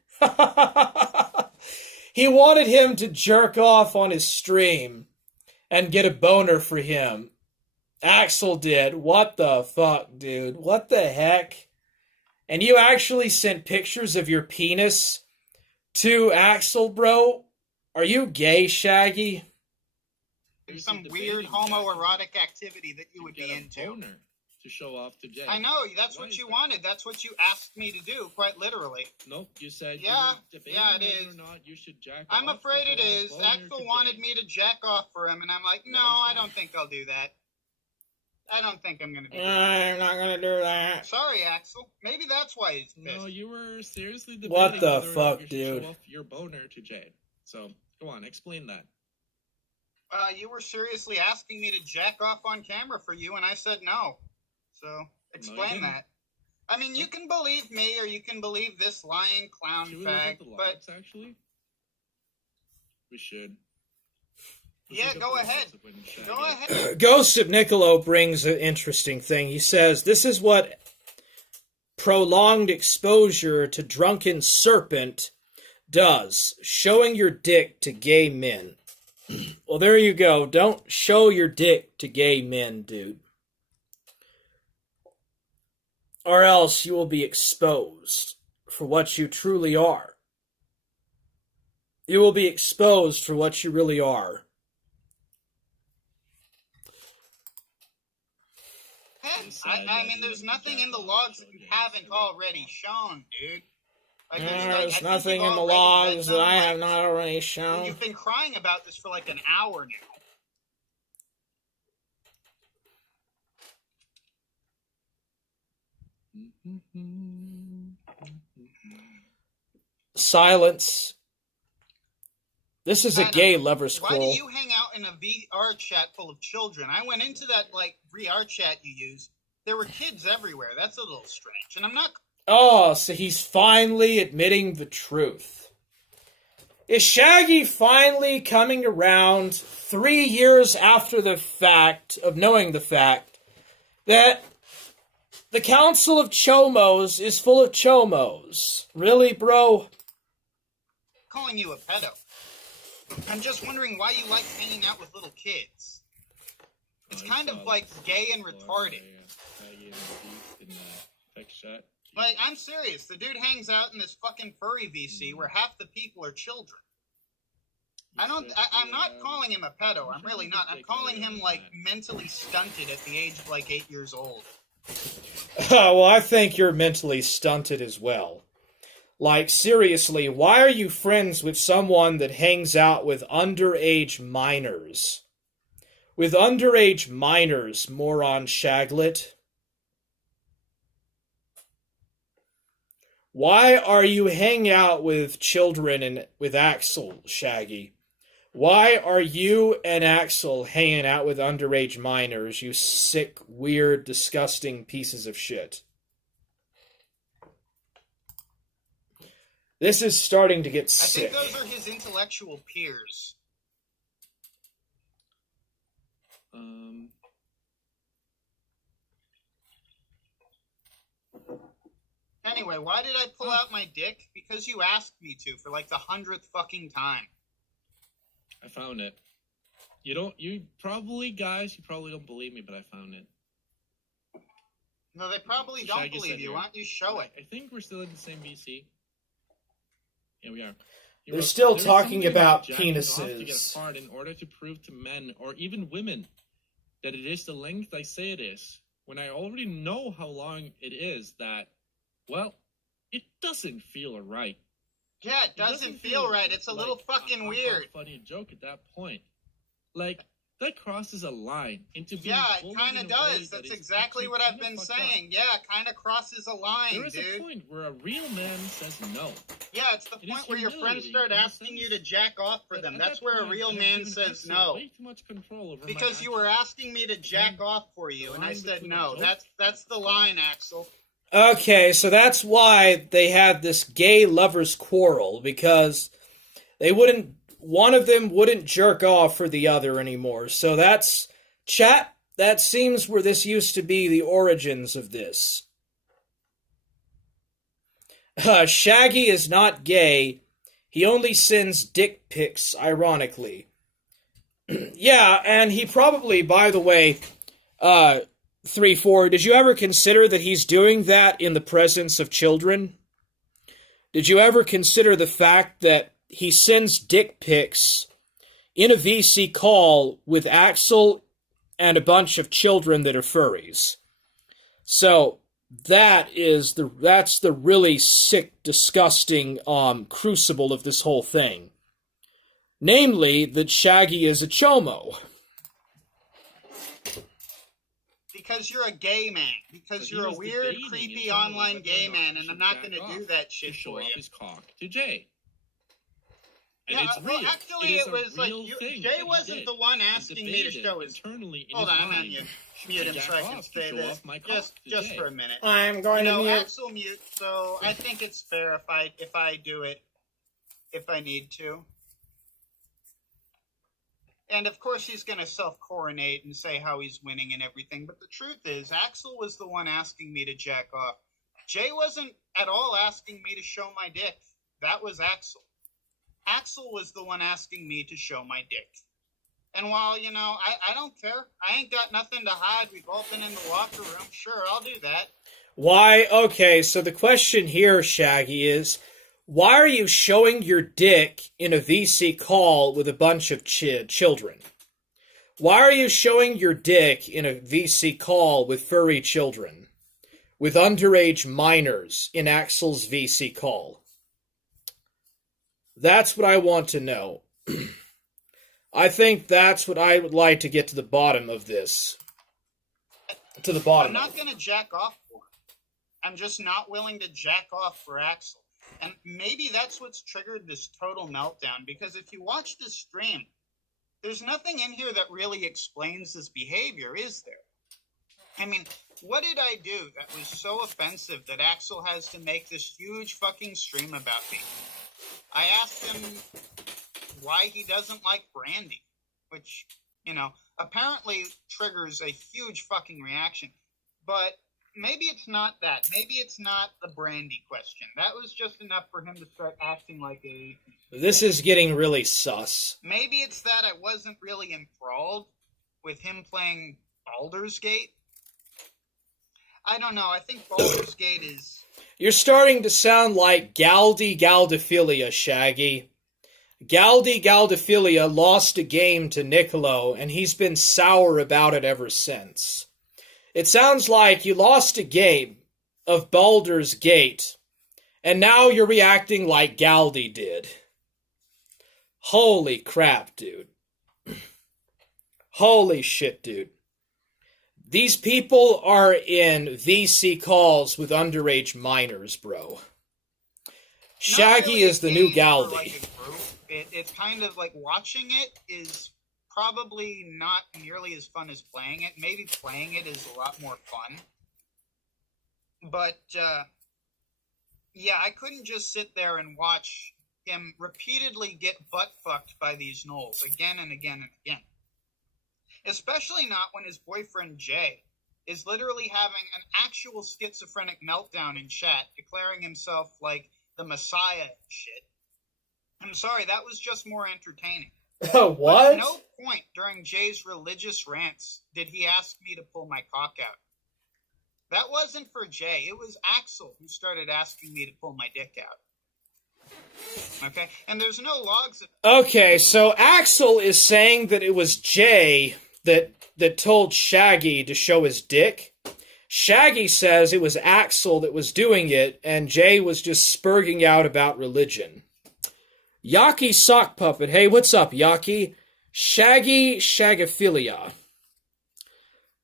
He wanted him to jerk off on his stream and get a boner for him. Axel did. What the fuck, dude? What the heck? And you actually sent pictures of your penis to Axel, bro? Are you gay, Shaggy? There's some weird homoerotic activity that you would be into. To show off to Jay. I know, that's what you wanted. That's what you asked me to do, quite literally. Nope, you said it is. Or not you should jack I'm off afraid it is. Axel wanted me to jack off for him, and I'm like, no, I don't think I'll do that. I don't think I'm going to do that. I'm not going to do that. Sorry, Axel. Maybe that's why he's pissed. No, you were seriously debating what the fuck, you dude? Show off your boner to Jade. So, go on, explain that. You were seriously asking me to jack off on camera for you, and I said no. So, explain that. I mean, you can believe me, or you can believe this lying clown fag, but... actually? We should. Yeah, go ahead. Go ahead. Ghost of Niccolo brings an interesting thing. He says, this is what prolonged exposure to drunken serpent does. Showing your dick to gay men. Well, there you go. Don't show your dick to gay men, dude. Or else you will be exposed for what you truly are. You will be exposed for what you really are. I mean, there's nothing in the logs that you haven't already shown, dude. Like, there's nothing in the logs that I have not already shown. You've been crying about this for like an hour now. Silence. This is a gay lover's quarrel. Why do you hang out in a VR chat full of children? I went into that, like, VR chat you use. There were kids everywhere. That's a little strange. And I'm not... Oh, so he's finally admitting the truth. Is Shaggy finally coming around 3 years after the fact of knowing the fact that the Council of Chomos is full of Chomos? Really, bro? Calling you a pedo. I'm just wondering why you like hanging out with little kids. It's kind of like gay and retarded. Like, I'm serious. The dude hangs out in this fucking furry VC where half the people are children. I'm not calling him a pedo. I'm really not. I'm calling him, like, mentally stunted at the age of, like, 8 years old. Well, I think you're mentally stunted as well. Like, seriously, why are you friends with someone that hangs out with underage minors? With underage minors, moron Shaglet. Why are you hanging out with children and with Axel, Shaggy? Why are you and Axel hanging out with underage minors, you sick, weird, disgusting pieces of shit? This is starting to get sick. I think those are his intellectual peers. Anyway, why did I pull out my dick? Because you asked me to for like the 100th fucking time. I found it. You probably don't believe me, but I found it. No, they probably don't believe you. Why don't you show it? I think we're still in the same VC. Yeah, we are. They're still talking about penises. To get hard in order to prove to men or even women that it is the length I say it is, when I already know how long it is, that, well, it doesn't feel right. Yeah, it doesn't feel right. It's a little fucking weird. Funny joke at that point. Like, that crosses a line into being... Yeah, it kind of does. That's exactly what I've been saying. Yeah, it kind of crosses a line, dude. There is a point where a real man says no. Yeah, it's the point where your friends start asking you to jack off for them. That's where a real man says no. Way too much control over because you were asking me to jack off for you, and I said no. That's the line, Axel. Okay, so that's why they had this gay lovers quarrel, because one of them wouldn't jerk off for the other anymore. So that's, chat, that seems where this used to be the origins of this. Shaggy is not gay. He only sends dick pics, ironically. Yeah, and he probably, by the way, 3-4, did you ever consider that he's doing that in the presence of children? Did you ever consider the fact that he sends dick pics in a VC call with Axel and a bunch of children that are furries? So that's the really sick, disgusting crucible of this whole thing. Namely, that Shaggy is a chomo. Because you're a gay man. Because you're a weird, creepy online gay man, and I'm not going to do that shit for you. His cock to Jay. And yeah, well, actually, it was like Jay wasn't the one asking me to show his. Hold on, I'm on you. Mute him so I can say this. Just for a minute. I'm going to mute. Axel mute. So I think it's fair if I do it, if I need to. And of course he's going to self-coronate and say how he's winning and everything. But the truth is, Axel was the one asking me to jack off. Jay wasn't at all asking me to show my dick. That was Axel. Axel was the one asking me to show my dick. And while, you know, I don't care. I ain't got nothing to hide. We've all been in the locker room. Sure, I'll do that. Why? Okay, so the question here, Shaggy, is why are you showing your dick in a VC call with a bunch of children? Why are you showing your dick in a VC call with furry children? With underage minors in Axel's VC call? That's what I want to know. I think that's what I would like to get to the bottom of this. To the bottom. I'm not going to jack off for him. I'm just not willing to jack off for Axel. And maybe that's what's triggered this total meltdown, because if you watch this stream, there's nothing in here that really explains this behavior, is there? I mean, what did I do that was so offensive that Axel has to make this huge fucking stream about me? I asked him why he doesn't like brandy, which, you know, apparently triggers a huge fucking reaction. But maybe it's not that. Maybe it's not the brandy question. That was just enough for him to start acting like a... This is getting really sus. Maybe it's that I wasn't really enthralled with him playing Baldur's Gate. I don't know. I think Baldur's Gate is... You're starting to sound like Galdophilia, Shaggy. Galdophilia lost a game to Niccolo, and he's been sour about it ever since. It sounds like you lost a game of Baldur's Gate, and now you're reacting like Galdi did. Holy crap, dude. Holy shit, dude. These people are in VC calls with underage minors, bro. Shaggy really is the new Galdi. Like it's kind of like watching it is probably not nearly as fun as playing it. Maybe playing it is a lot more fun. But, yeah, I couldn't just sit there and watch him repeatedly get butt-fucked by these gnolls again and again and again. Especially not when his boyfriend, Jay, is literally having an actual schizophrenic meltdown in chat, declaring himself like the Messiah and shit. I'm sorry, that was just more entertaining. What? But at no point during Jay's religious rants did he ask me to pull my cock out. That wasn't for Jay. It was Axel who started asking me to pull my dick out. Okay? And there's no logs of... Okay, so Axel is saying that it was Jay that told Shaggy to show his dick. Shaggy says it was Axel that was doing it, and Jay was just spurging out about religion. Yaki Sock Puppet. Hey, what's up, Yaki? Shaggy Shagophilia.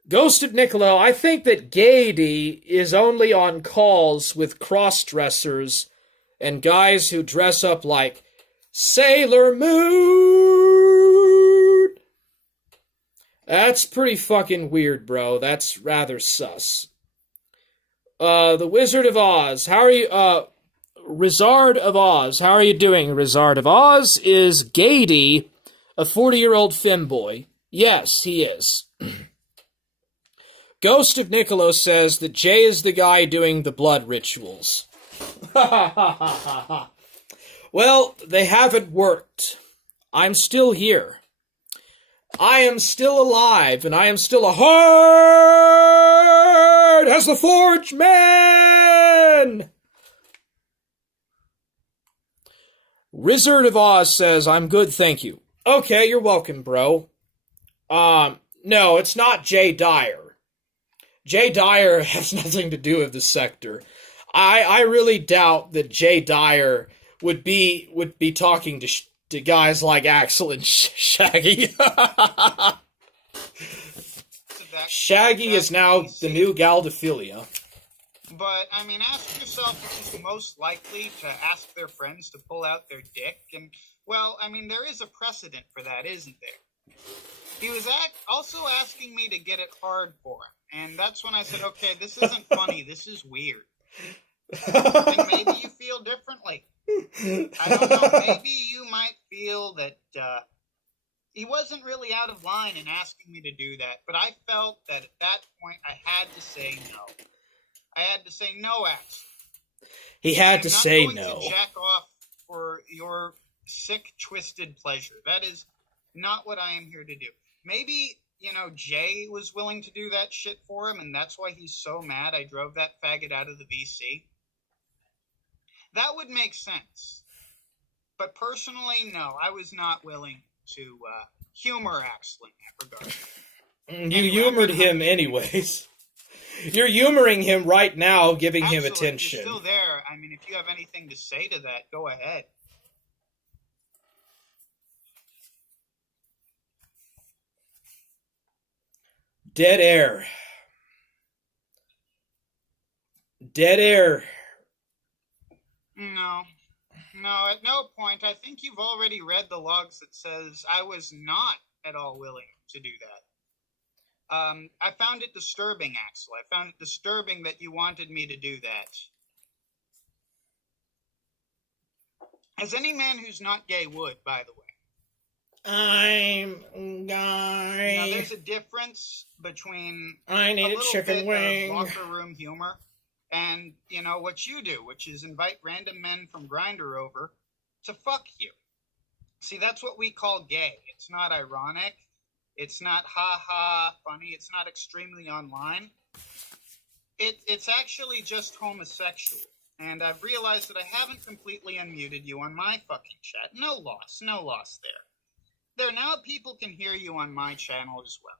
Ghost of Niccolo, I think that Gaiety is only on calls with cross-dressers and guys who dress up like Sailor Moon. That's pretty fucking weird, bro. That's rather sus. The Wizard of Oz. How are you, Rizard of Oz. How are you doing, Rizard of Oz? Is Gaiety a 40-year-old femboy? Yes, he is. Ghost of Niccolo says that Jay is the guy doing the blood rituals. Well, they haven't worked. I'm still here. I am still alive, and I am still a hard as the forge man! Wizard of Oz says, I'm good, thank you. Okay, you're welcome, bro. No, it's not Jay Dyer. Jay Dyer has nothing to do with the sector. I really doubt that Jay Dyer would be talking to guys like Axel and Shaggy. Shaggy is now the new Galdophilia. But, I mean, ask yourself who's most likely to ask their friends to pull out their dick. And, well, I mean, there is a precedent for that, isn't there? He was also asking me to get it hard for him. And that's when I said, okay, this isn't funny, this is weird. And maybe you feel differently. I don't know, maybe you might feel that he wasn't really out of line in asking me to do that, but I felt that at that point I had to say no. I had to say no, Axel. He had to say no. I'm not going to jack off for your sick, twisted pleasure. That is not what I am here to do. Maybe, Jay was willing to do that shit for him, and that's why he's so mad I drove that faggot out of the VC. That would make sense. But personally, no, I was not willing to humor Axel in that regard. You humored him anyways. You're humoring him right now, giving him attention. If you're still there, I mean, if you have anything to say to that, go ahead. Dead air. Dead air. No, at no point. I think you've already read the logs that says I was not at all willing to do that. I found it disturbing, Axel. I found it disturbing that you wanted me to do that. As any man who's not gay would, by the way. I'm gay. Now, there's a difference between I need a chicken wing. Of locker room humor and, what you do, which is invite random men from Grindr over to fuck you. See, that's what we call gay. It's not ironic. It's not ha-ha funny. It's not extremely online. It's actually just homosexual. And I've realized that I haven't completely unmuted you on my fucking chat. No loss there. There, now people can hear you on my channel as well.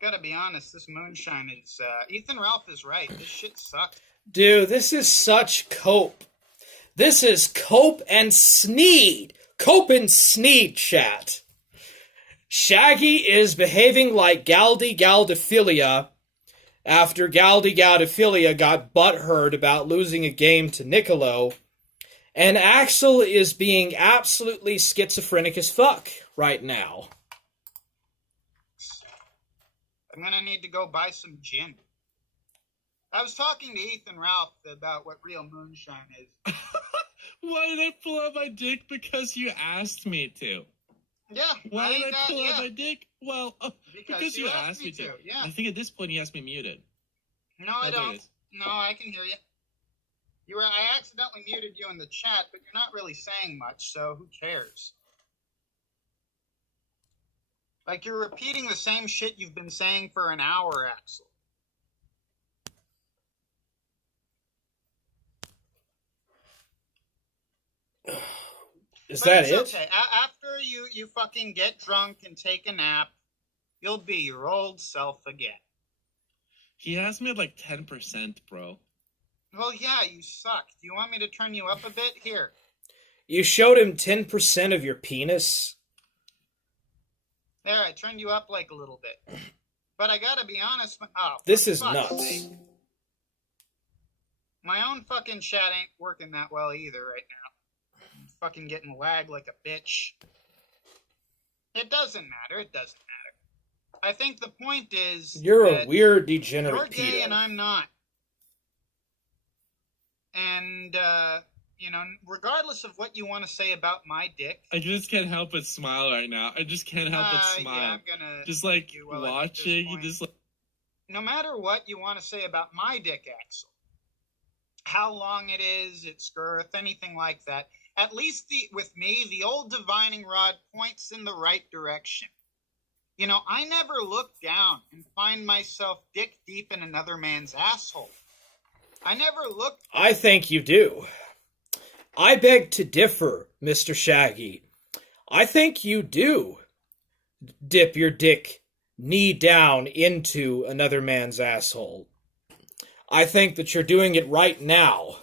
Gotta be honest, this moonshine is, Ethan Ralph is right. This shit sucks. Dude, this is such cope. This is cope and Sneed. Cope and Sneed chat. Shaggy is behaving like Galdi Galdophilia after Galdi Galdophilia got butthurt about losing a game to Niccolo, and Axel is being absolutely schizophrenic as fuck right now. I'm gonna need to go buy some gin. I was talking to Ethan Ralph about what real moonshine is. Why did I pull out my dick? Because you asked me to. Yeah. Why did I pull out my dick? Well, because you asked me to. Yeah. I think at this point he has me muted. No, I don't. No, I can hear you. I accidentally muted you in the chat, but you're not really saying much, so who cares? Like, you're repeating the same shit you've been saying for an hour, Axel. Is that it? Okay. After you fucking get drunk and take a nap, you'll be your old self again. He has me at like 10%, bro. Well, yeah, you suck. Do you want me to turn you up a bit? Here. You showed him 10% of your penis? There, I turned you up like a little bit. But I gotta be honest. This is nuts. Sake. My own fucking chat ain't working that well either right now. I'm fucking getting lag like a bitch. It doesn't matter. I think the point is you're a weird degenerate. You're gay and I'm not. And, regardless of what you want to say about my dick. I just can't help but smile right now. I just can't help but smile. Yeah, I'm gonna just like watching. No matter what you want to say about my dick, Axel, how long it is, its girth, anything like that, at least with me, the old divining rod points in the right direction. I never look down and find myself dick deep in another man's asshole. I never look. I think you do. I beg to differ, Mr. Shaggy. I think you do dip your dick knee down into another man's asshole. I think that you're doing it right now.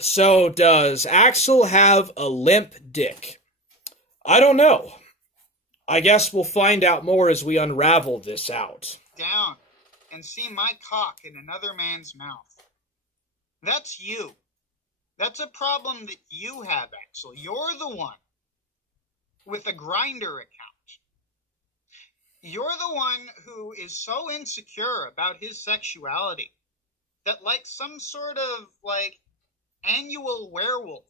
So, does Axel have a limp dick? I don't know. I guess we'll find out more as we unravel this out. Down and see my cock in another man's mouth. That's you. That's a problem that you have, Axel. You're the one with a Grindr account. You're the one who is so insecure about his sexuality that, like some sort of, annual werewolf,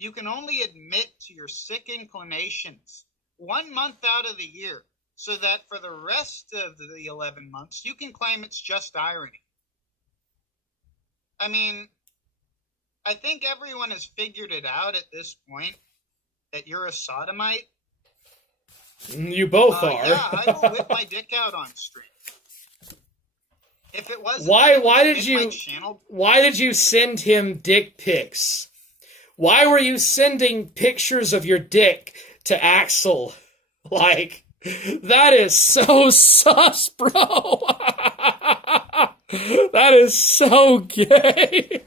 You can only admit to your sick inclinations 1 month out of the year, so that for the rest of the 11 months, you can claim it's just irony. I mean, I think everyone has figured it out at this point that you're a sodomite. You both are. Yeah, I will whip my dick out on stream. If it wasn't why did you send him dick pics? Why were you sending pictures of your dick to Axel? Like, that is so sus, bro. That is so gay.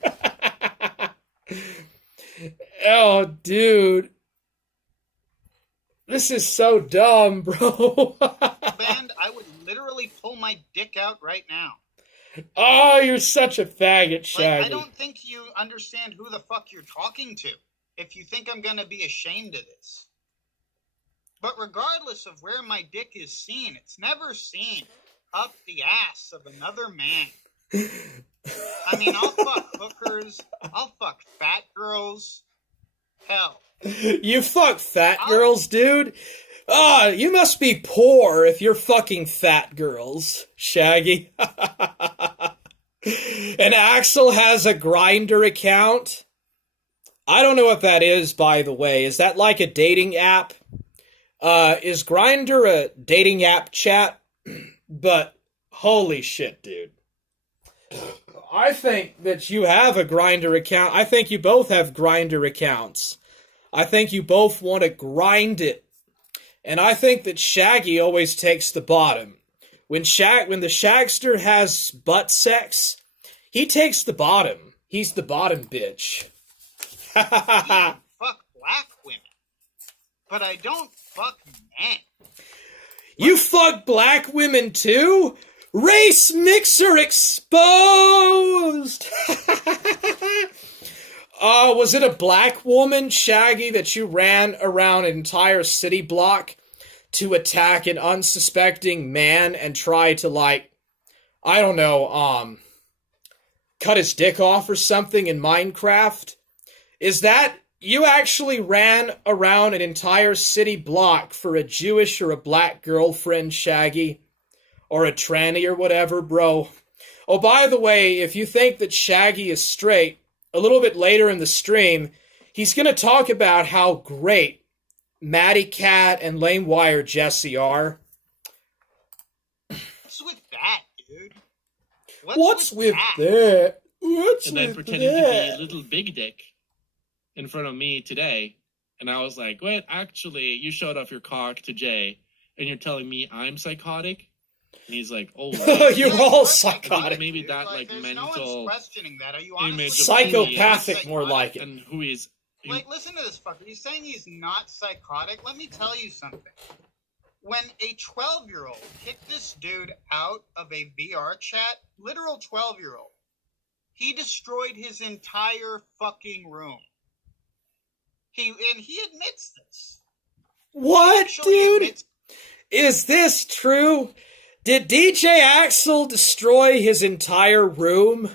Oh, dude. This is so dumb, bro. Band, I would literally pull my dick out right now. Oh, you're such a faggot, Shaggy. I don't think you understand who the fuck you're talking to if you think I'm going to be ashamed of this. But regardless of where my dick is seen, it's never seen up the ass of another man. I mean, I'll fuck hookers, I'll fuck fat girls. Hell. You fuck fat girls, dude? Ah, you must be poor if you're fucking fat girls, Shaggy. And Axel has a Grindr account. I don't know what that is, by the way. Is that like a dating app? Is Grindr a dating app chat? But holy shit, dude. I think that you have a Grindr account. I think you both have Grindr accounts. I think you both want to grind it. And I think that Shaggy always takes the bottom. When the Shagster has butt sex, he takes the bottom. He's the bottom bitch. I fuck black women, but I don't fuck men. You fuck black women too? Race mixer exposed! Was it a black woman, Shaggy, that you ran around an entire city block to attack an unsuspecting man and try to, like, I don't know, cut his dick off or something in Minecraft? Is that, you actually ran around an entire city block for a Jewish or a black girlfriend, Shaggy? Or a tranny or whatever, bro? Oh, by the way, if you think that Shaggy is straight, a little bit later in the stream, he's going to talk about how great Matty Cat and Lamewire Jesse are. What's with that, dude? What's with that? And then pretending to be a little big dick in front of me today. And I was like, wait, actually, you showed off your cock to Jay, and you're telling me I'm psychotic? And he's like, oh, you're all psychotic. Maybe that, like mental no one's questioning that. Are you honestly psychopathic, more like it. And who is... Like, listen to this fucker. He's saying he's not psychotic. Let me tell you something. When a 12-year-old kicked this dude out of a VR chat, literal 12-year-old, he destroyed his entire fucking room. He admits this. What, dude? Is this true? Did DJ Axel destroy his entire room?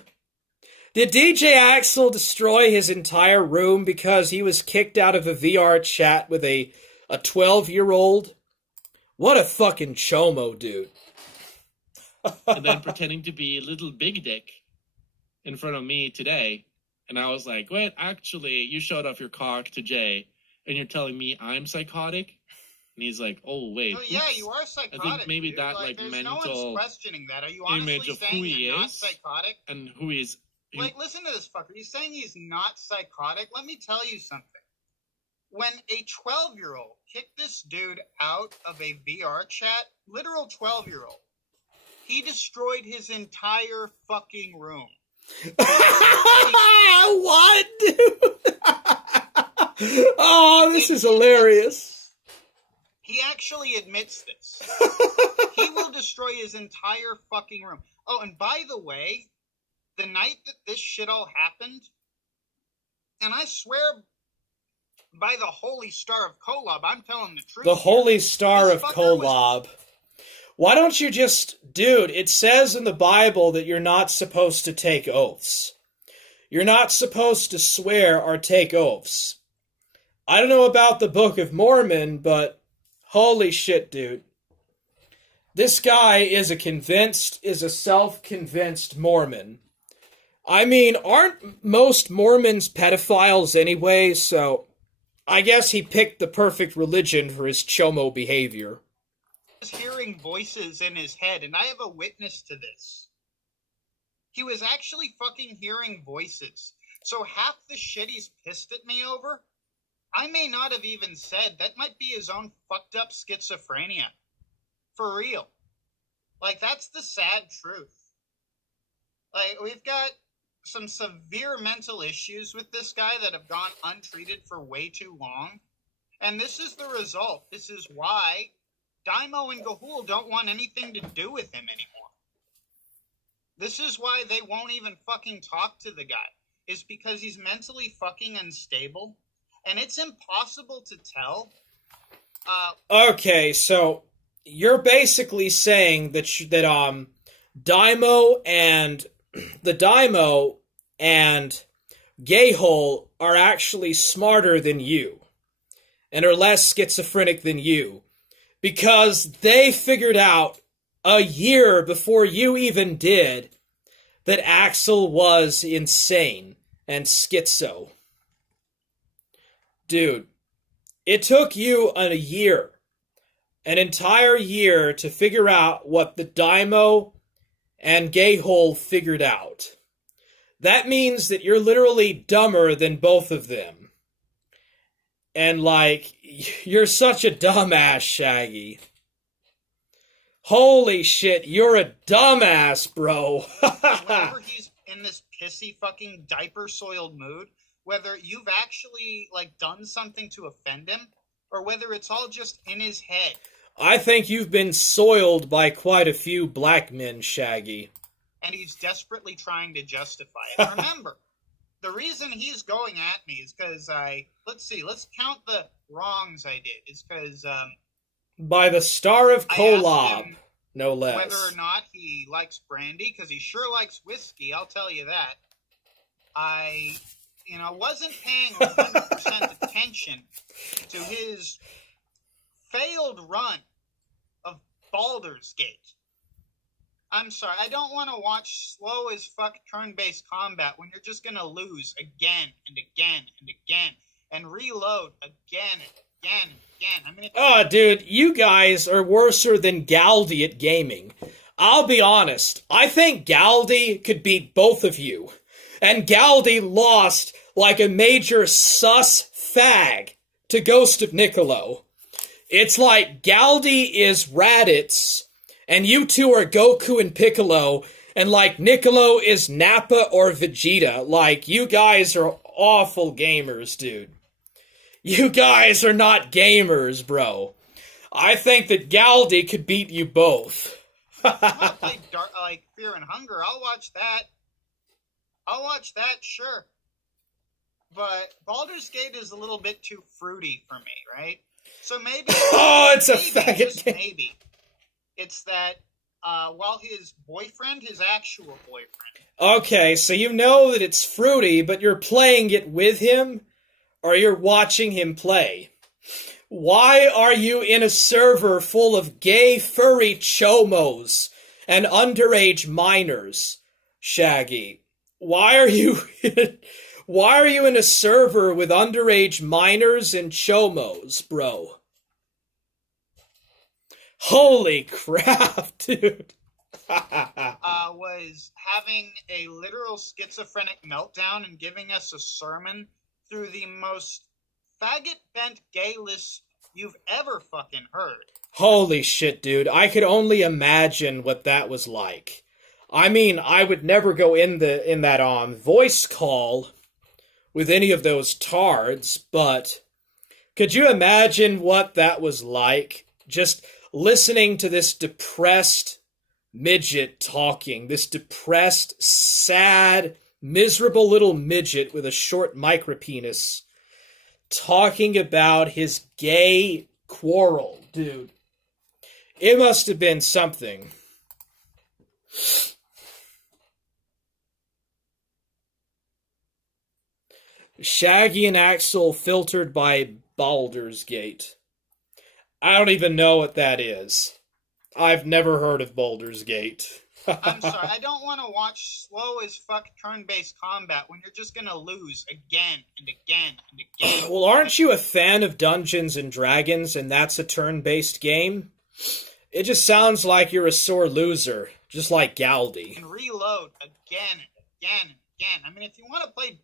Did DJ Axel destroy his entire room because he was kicked out of a VR chat with a 12-year-old? What a fucking chomo, dude. And then pretending to be a little big dick in front of me today. And I was like, wait, actually, you showed off your cock to Jay, and you're telling me I'm psychotic? And he's like, oh, wait. Well, yeah, you are psychotic. I think maybe dude. that, like mental no one's questioning that. Are you honestly image of saying who he you're not is psychotic? And who he is. Like, listen to this fucker. He's saying he's not psychotic. Let me tell you something. When a 12-year-old kicked this dude out of a VR chat, literal 12-year-old, he destroyed his entire fucking room. What, dude? Oh, this is hilarious. He actually admits this. He will destroy his entire fucking room. Oh, and by the way, the night that this shit all happened, and I swear by the Holy Star of Kolob, I'm telling the truth. The Holy Star of Kolob. Why don't you just... Dude, it says in the Bible that you're not supposed to take oaths. You're not supposed to swear or take oaths. I don't know about the Book of Mormon, but holy shit, dude. This guy is a self-convinced Mormon. I mean, aren't most Mormons pedophiles anyway, so I guess he picked the perfect religion for his chomo behavior. He was hearing voices in his head, and I have a witness to this. He was actually fucking hearing voices. So half the shit he's pissed at me over, I may not have even said. That might be his own fucked up schizophrenia. For real. Like, that's the sad truth. Like, we've got some severe mental issues with this guy that have gone untreated for way too long. And this is the result. This is why Daimo and Gahul don't want anything to do with him anymore. This is why they won't even fucking talk to the guy. Is because he's mentally fucking unstable. And it's impossible to tell. Okay, so you're basically saying that Daimo and Gahul are actually smarter than you and are less schizophrenic than you because they figured out a year before you even did that Axel was insane and schizo. Dude, it took you an entire year to figure out what the Daimo and Gahul figured out. That means that you're literally dumber than both of them. And, like, you're such a dumbass, Shaggy. Holy shit, you're a dumbass, bro. Whenever he's in this pissy fucking diaper-soiled mood, whether you've actually, like, done something to offend him, or whether it's all just in his head. I think you've been soiled by quite a few black men, Shaggy. And he's desperately trying to justify it. Remember, the reason he's going at me is because let's count the wrongs I did. It's because, by the Star of Kolob, no less. Whether or not he likes brandy, because he sure likes whiskey, I'll tell you that. I wasn't paying 100% attention to his failed run of Baldur's Gate. I'm sorry, I don't want to watch slow as fuck turn-based combat when you're just gonna lose again and again and again and reload again and again and again. Oh, dude, you guys are worser than Galdi at gaming. I'll be honest, I think Galdi could beat both of you. And Galdi lost like a major sus fag to Ghost of Niccolo. It's like Galdi is Raditz, and you two are Goku and Piccolo, and like Niccolo is Nappa or Vegeta. Like, you guys are awful gamers, dude. You guys are not gamers, bro. I think that Galdi could beat you both. I'm gonna play like Fear and Hunger. I'll watch that, sure. But Baldur's Gate is a little bit too fruity for me, right? So maybe... Oh, it's a faggot game. Maybe. It's that, while his actual boyfriend... Okay, so you know that it's fruity, but you're playing it with him, or you're watching him play. Why are you in a server full of gay furry chomos and underage minors, Shaggy? Why are you in a server with underage minors and chomos, bro? Holy crap, dude. Was having a literal schizophrenic meltdown and giving us a sermon through the most faggot-bent gay list you've ever fucking heard. Holy shit, dude. I could only imagine what that was like. I mean, I would never go in that voice call with any of those tards, but could you imagine what that was like? Just listening to this depressed midget talking, this depressed, sad, miserable little midget with a short micropenis talking about his gay quarrel, dude. It must have been something. Shaggy and Axel filtered by Baldur's Gate. I don't even know what that is. I've never heard of Baldur's Gate. I'm sorry, I don't want to watch slow as fuck turn-based combat when you're just gonna lose again and again and again. Well, aren't you a fan of Dungeons and Dragons and that's a turn-based game? It just sounds like you're a sore loser, just like Galdi. And reload again and again and again. I mean, if you want to play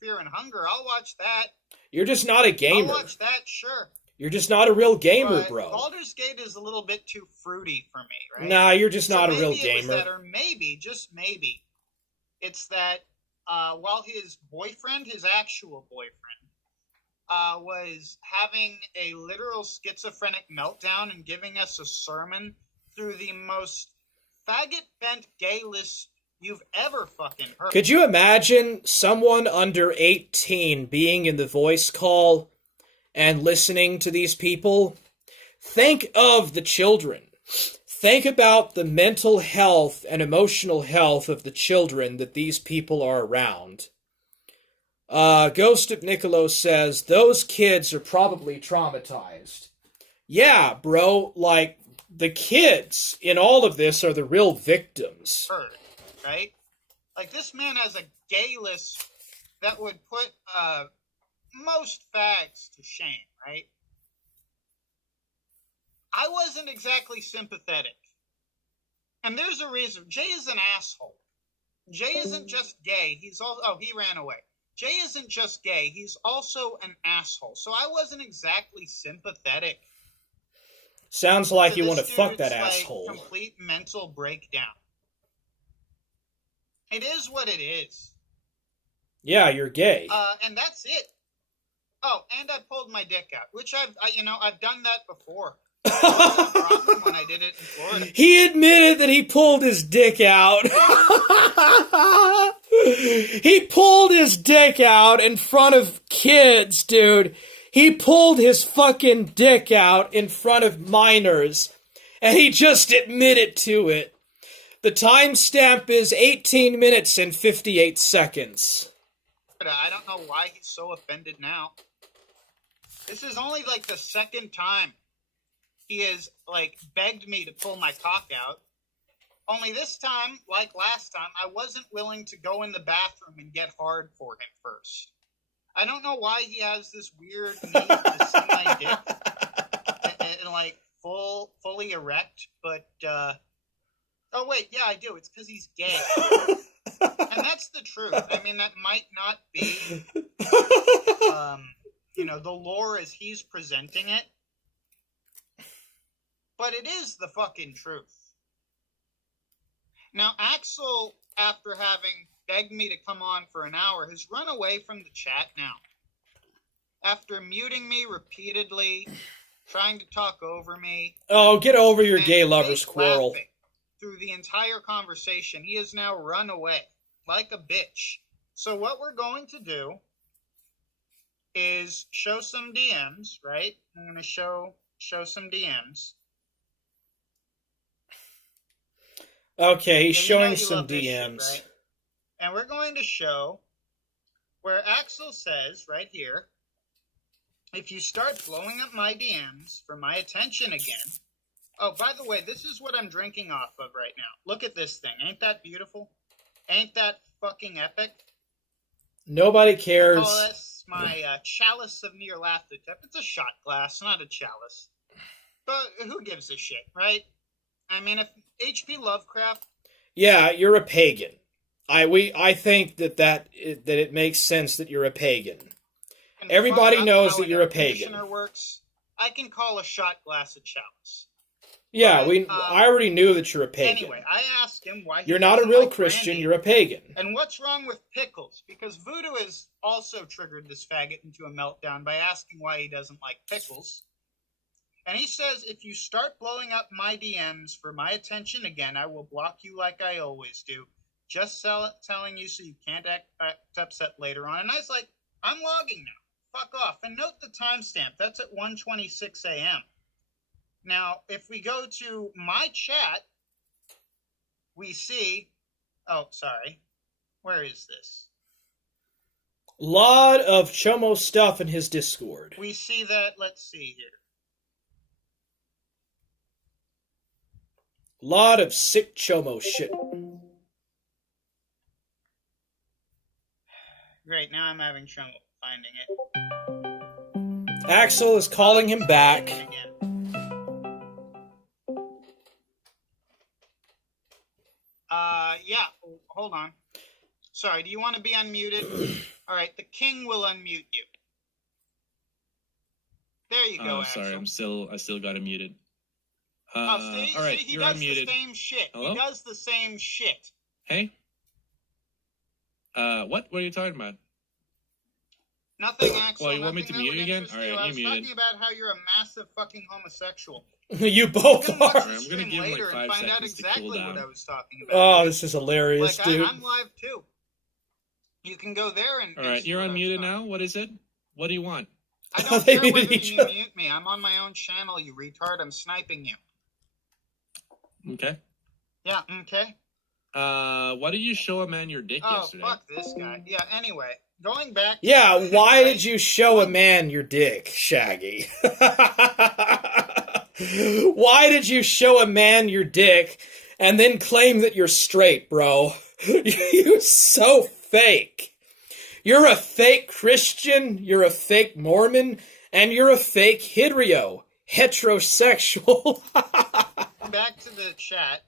Fear and Hunger, I'll watch that. You're just not a gamer. I'll watch that, sure. You're just not a real gamer, bro. Baldur's Gate is a little bit too fruity for me, right? Nah, you're just not a real gamer. Or maybe, just maybe, it's that while his boyfriend, his actual boyfriend, was having a literal schizophrenic meltdown and giving us a sermon through the most faggot-bent gay list you've ever fucking heard. Could you imagine someone under 18 being in the voice call and listening to these people? Think of the children. Think about the mental health and emotional health of the children that these people are around. Ghost of Niccolo says, those kids are probably traumatized. Yeah, bro, like, the kids in all of this are the real victims. Right? Like, this man has a gay list that would put, most fags to shame, right? I wasn't exactly sympathetic. And there's a reason. Jay is an asshole. Jay isn't just gay. He's also... Oh, he ran away. Jay isn't just gay. He's also an asshole. So I wasn't exactly sympathetic. Sounds like you want to fuck that asshole. Complete mental breakdown. It is what it is. Yeah, you're gay. And that's it. Oh, and I pulled my dick out, which I've done that before. No problem when I did it in Florida. He admitted that he pulled his dick out. He pulled his dick out in front of kids, dude. He pulled his fucking dick out in front of minors, and he just admitted to it. The timestamp is 18 minutes and 58 seconds. I don't know why he's so offended now. This is only like the second time he has begged me to pull my cock out. Only this time, like last time, I wasn't willing to go in the bathroom and get hard for him first. I don't know why he has this weird need to see my dick and fully erect, but oh wait, yeah, I do. It's because he's gay. And that's the truth. I mean, that might not be the lore as he's presenting it. But it is the fucking truth. Now, Axel, after having begged me to come on for an hour, has run away from the chat now. After muting me repeatedly, trying to talk over me. Oh, get over your gay lover's quarrel. Through the entire conversation, he has now run away like a bitch. So what we're going to do is show some DMs, right? I'm going to show some DMs. Okay, he's showing some DMs. Shit, right? And we're going to show where Axel says, right here, if you start blowing up my DMs for my attention again... Oh, by the way, this is what I'm drinking off of right now. Look at this thing. Ain't that beautiful? Ain't that fucking epic? Nobody cares. Oh, that's my chalice of Nyarlathotep. It's a shot glass, not a chalice. But who gives a shit, right? I mean, if H.P. Lovecraft... Yeah, you're a pagan. I think that it makes sense that you're a pagan. Everybody knows that you're a pagan. Works, I can call a shot glass a chalice. Yeah, I already knew that you're a pagan. Anyway, I asked him why you're not a real Christian, you're a pagan. And what's wrong with pickles? Because Voodoo has also triggered this faggot into a meltdown by asking why he doesn't like pickles. And he says, if you start blowing up my DMs for my attention again, I will block you like I always do. Just telling you so you can't act upset later on. And I was like, I'm logging now. Fuck off. And note the timestamp. That's at 1:26 a.m. Now, if we go to my chat, we see... Oh, sorry. Where is this? Lot of Chomo stuff in his Discord. We see that. Let's see here. Lot of sick Chomo shit. Great, now I'm having trouble finding it. Axel is calling him back. Yeah, hold on. Sorry, do you want to be unmuted? Alright, the king will unmute you. There you go, Axel. Sorry, I still got it muted. See, alright, he you're does unmuted. the same shit. Hello? He does the same shit. Hey? What are you talking about? Nothing, Axel. Well, you want me to nothing mute you again? interests Alright, I was you muted. talking about how you're a massive fucking homosexual. You both You can watch are. the I'm gonna stream give him, like, later 5 and find out seconds to cool exactly down. what I was talking about. Oh, this is hilarious, like, dude. I'm live too. You can go there and. Alright, you're unmuted now? What is it? What do you want? I don't They care whether muted each you other. mute me. I'm on my own channel, you retard. I'm sniping you. Okay. Yeah, okay. Why did you show a man your dick yesterday? Oh, fuck this guy. Yeah, anyway. Going back to Yeah, the why right? did you show a man your dick, Shaggy? Why did you show a man your dick and then claim that you're straight, bro? You're so fake. You're a fake Christian, you're a fake Mormon, and you're a fake Hydrio. Heterosexual. Back to the chat.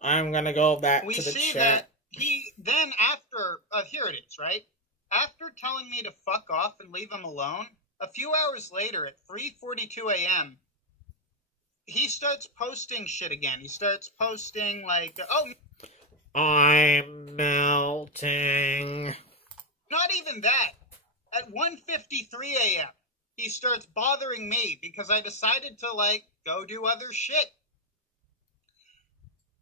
I'm gonna go back We to the see chat. that he then after here it is, right? After telling me to fuck off and leave him alone, a few hours later at 3:42 a.m., he starts posting shit again. He starts posting like, oh, I'm melting. not even that. At 1:53 a.m., he starts bothering me because I decided to like go do other shit.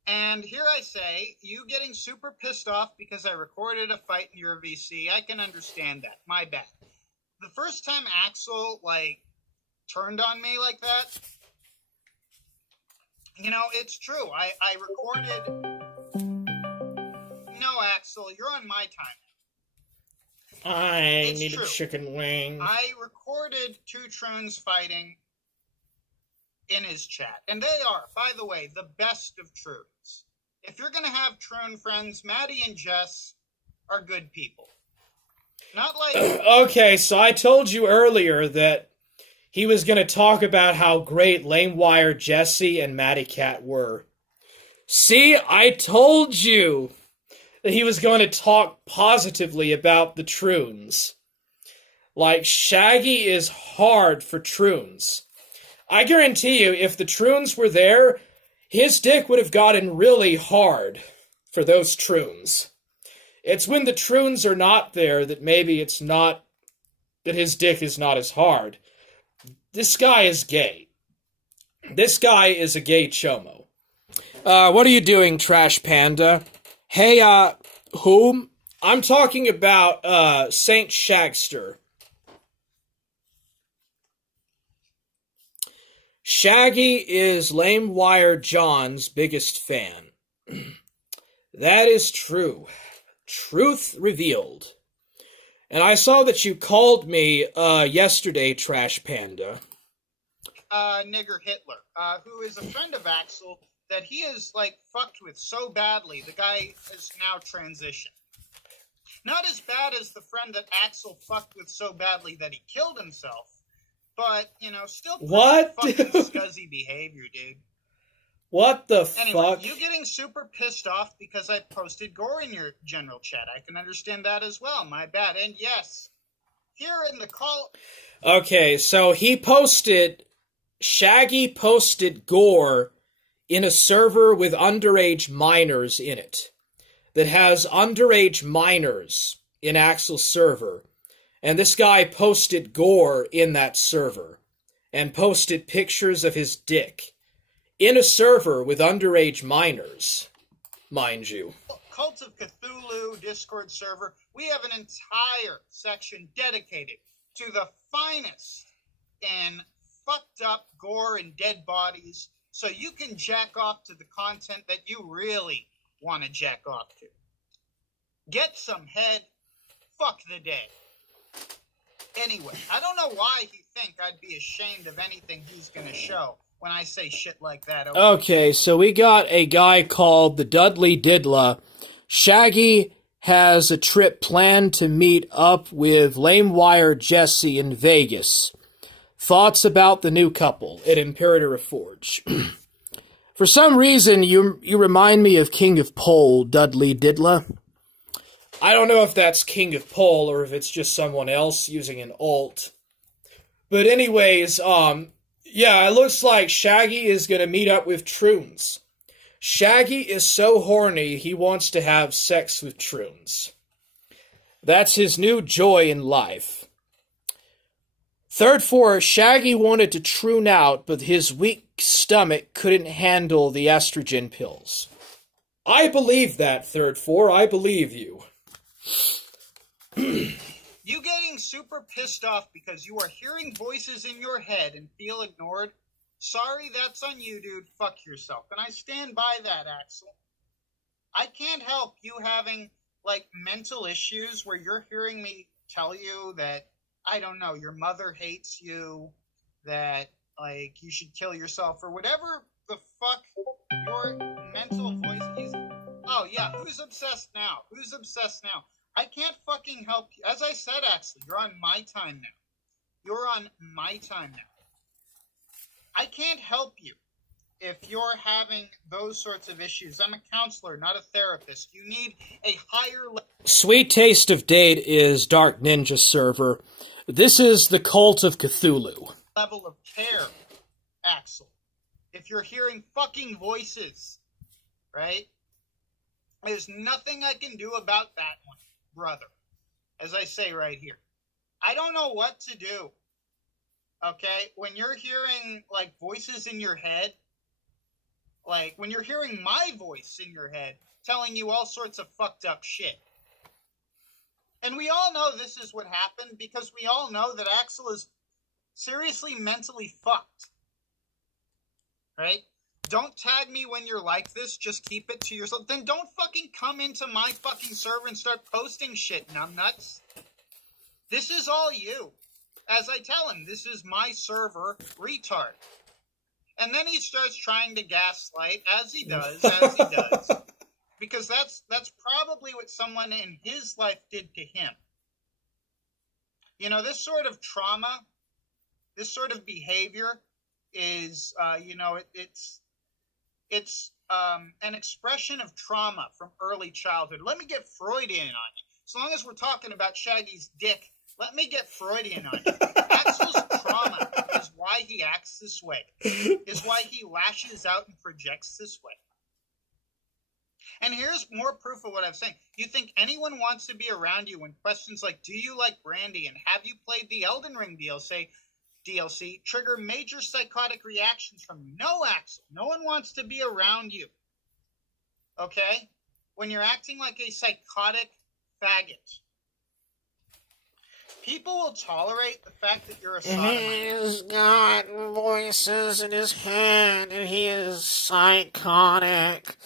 And here I say, you getting super pissed off because I recorded a fight in your VC, I can understand that. My bad. The first time Axel, like, turned on me like that, you know, it's true. I recorded... No, Axel, you're on my time. I It's need true. a chicken wing. I recorded two Troons fighting in his chat. And they are, by the way, the best of Troons. If you're going to have Troon friends, Maddie and Jess are good people. Not like... Okay, so I told you earlier that he was going to talk about how great Lamewire Jesse and Matty Cat were. See, I told you that he was going to talk positively about the Troons. Like, Shaggy is hard for Troons. I guarantee you, if the Troons were there, his dick would have gotten really hard for those Troons. It's when the Troons are not there that maybe it's not, that his dick is not as hard. This guy is gay. This guy is a gay chomo. What are you doing, Trash Panda? Hey, whom? I'm talking about, Saint Shagster. Shaggy is Lamewire John's biggest fan. That is true. Truth revealed. And I saw that you called me, yesterday, Trash Panda. Nigger Hitler, who is a friend of Axel that he is, like, fucked with so badly, the guy is now transitioned. Not as bad as the friend that Axel fucked with so badly that he killed himself, but, you know, still What, fucking dude? scuzzy behavior, dude. What the Anyway, fuck? you getting super pissed off because I posted gore in your general chat. I can understand that as well. My bad. And yes, here in the call... Okay, so Shaggy posted gore in a server with underage minors in it. That has underage minors in Axel's server. And this guy posted gore in that server. And posted pictures of his dick. In a server with underage minors, mind you. Cult of Cthulhu Discord server, we have an entire section dedicated to the finest in fucked up gore and dead bodies, so you can jack off to the content that you really, want to jack off to. Get some head. Fuck the day. Anyway, I don't know why you think I'd be ashamed of anything he's going to show when I say shit like that. Okay, so we got a guy called the Dudley Diddler. Shaggy has a trip planned to meet up with Lamewire Jesse in Vegas. Thoughts about the new couple at Imperator Forge. For some reason, you remind me of King of Pole, Dudley Diddler. I don't know if that's King of Pole or if it's just someone else using an alt. But anyways, yeah, it looks like Shaggy is going to meet up with Troons. Shaggy is so horny, he wants to have sex with Troons. That's his new joy in life. Third four, Shaggy wanted to troon out, but his weak stomach couldn't handle the estrogen pills. I believe that, third four. I believe you. You getting super pissed off because you are hearing voices in your head and feel ignored? Sorry, that's on you, dude. Fuck yourself. And I stand by that, Axel. I can't help you having, like, mental issues where you're hearing me tell you that, I don't know, your mother hates you, that, like, you should kill yourself, or whatever the fuck your mental voice is. Oh, yeah, who's obsessed now? Who's obsessed now? I can't fucking help you. As I said, Axel, you're on my time now. You're on my time now. I can't help you if you're having those sorts of issues. I'm a counselor, not a therapist. You need a higher level. Sweet Taste of Date is Dark Ninja server. This is the Cult of Cthulhu. Level of care, Axel. If you're hearing fucking voices, right? There's nothing I can do about that one, brother. As I say right here. I don't know what to do. Okay? When you're hearing, like, voices in your head, like, when you're hearing my voice in your head telling you all sorts of fucked up shit. And we all know this is what happened because we all know that Axel is seriously mentally fucked. Right? Don't tag me when you're like this. Just keep it to yourself. Then don't fucking come into my fucking server and start posting shit, numbnuts. This is all you. As I tell him, this is my server, retard. And then he starts trying to gaslight, as he does. Because that's probably what someone in his life did to him. You know, this sort of trauma, this sort of behavior is, it's an expression of trauma from early childhood. Let me get Freudian on you. As long as we're talking about Shaggy's dick, let me get Freudian on you. Axel's trauma is why he acts this way, is why he lashes out and projects this way. And here's more proof of what I'm saying. You think anyone wants to be around you when questions like, do you like Brandy and have you played the Elden Ring DLC trigger major psychotic reactions from you? No, Axel. No one wants to be around you. Okay? When you're acting like a psychotic faggot. People will tolerate the fact that you're a sodomite. He's got voices in his head and he is psychotic.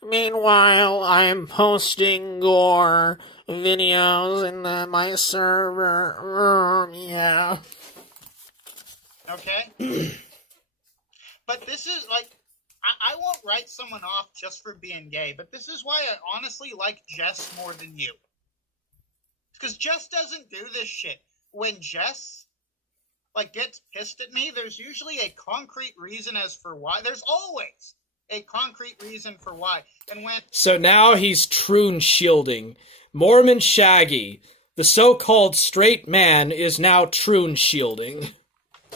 Meanwhile, I'm posting gore videos in my server. Yeah. Okay? But this is, like, I won't write someone off just for being gay, but this is why I honestly like Jess more than you. Because Jess doesn't do this shit. When Jess, like, gets pissed at me, there's usually a concrete reason as for why. There's always a concrete reason for why. And when... So now he's troon shielding. Mormon Shaggy, the so-called straight man, is now troon shielding.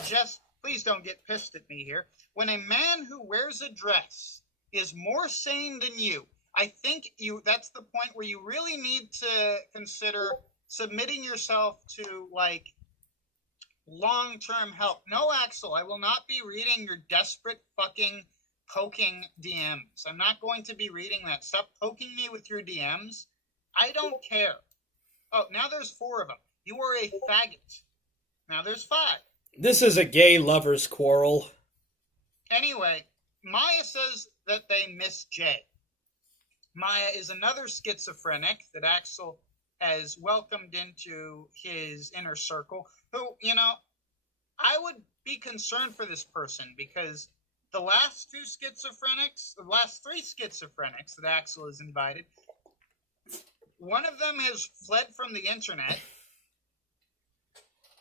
Jess, please don't get pissed at me here. When a man who wears a dress is more sane than you, I think that's the point where you really need to consider submitting yourself to, like, long-term help. No, Axel, I will not be reading your desperate fucking poking DMs. I'm not going to be reading that. Stop poking me with your DMs. I don't care. Oh, now there's 4 of them. You are a faggot. Now there's 5. This is a gay lover's quarrel. Anyway, Maya says that they miss Jay. Maya is another schizophrenic that Axel has welcomed into his inner circle, who, you know, I would be concerned for this person because the last three schizophrenics that Axel has invited, one of them has fled from the internet,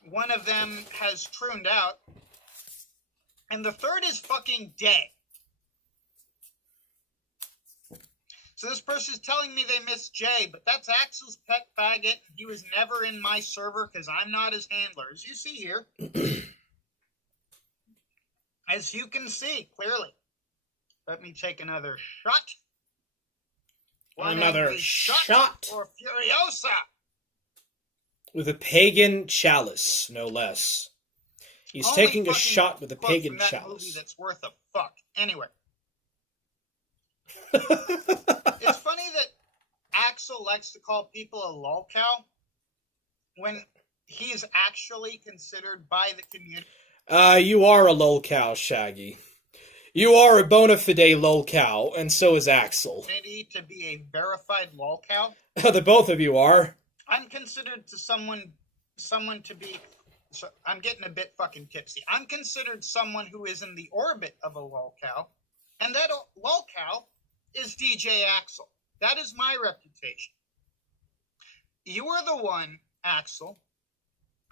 one of them has trooned out, and the third is fucking dead. So this person's telling me they miss Jay, but that's Axel's pet faggot. He was never in my server because I'm not his handler. As you see here. As you can see, clearly. Let me take another shot. Another shot. For Furiosa. With a pagan chalice, no less. He's Only taking a shot with a pagan that chalice. Movie that's worth a fuck. Anyway. It's funny that Axel likes to call people a lolcow when he's actually considered by the community. You are a lolcow, Shaggy. You are a bona fide lolcow, and so is Axel. To be a verified lolcow. The both of you are. I'm considered to someone to be. So I'm getting a bit fucking tipsy. I'm considered someone who is in the orbit of a lolcow, and that lolcow is DJ Axel. That is my reputation. You are the one, Axel,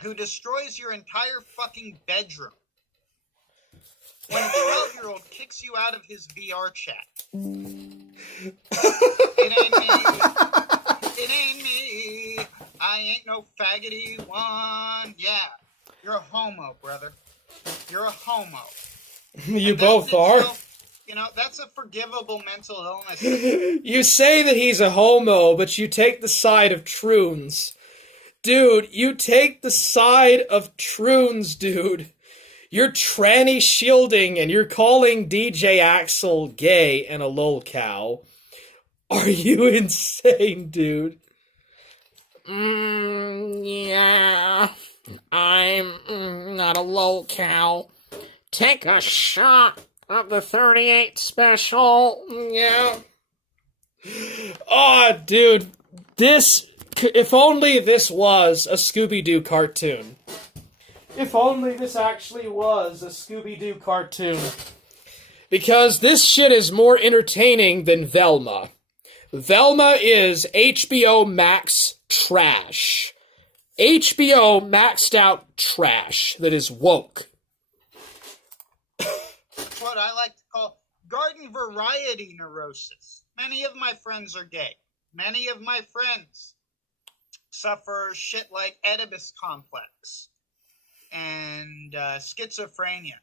who destroys your entire fucking bedroom when a 12-year-old kicks you out of his VR chat. It ain't me. It ain't me. I ain't no faggoty one. Yeah. You're a homo, brother. You're a homo. You both are. You know, that's a forgivable mental illness. You say that he's a homo, but you take the side of troons. Dude, you take the side of troons, dude. You're tranny shielding and you're calling DJ Axel gay and a lolcow. Are you insane, dude? Yeah. I'm not a lolcow. Take a shot of the 38 special. Yeah. Aw, dude. If only this was a Scooby-Doo cartoon. If only this actually was a Scooby-Doo cartoon. Because this shit is more entertaining than Velma. Velma is HBO Max trash. HBO maxed out trash that is woke. That's what I like to call garden variety neurosis. Many of my friends are gay. Many of my friends suffer shit like Oedipus complex and schizophrenia.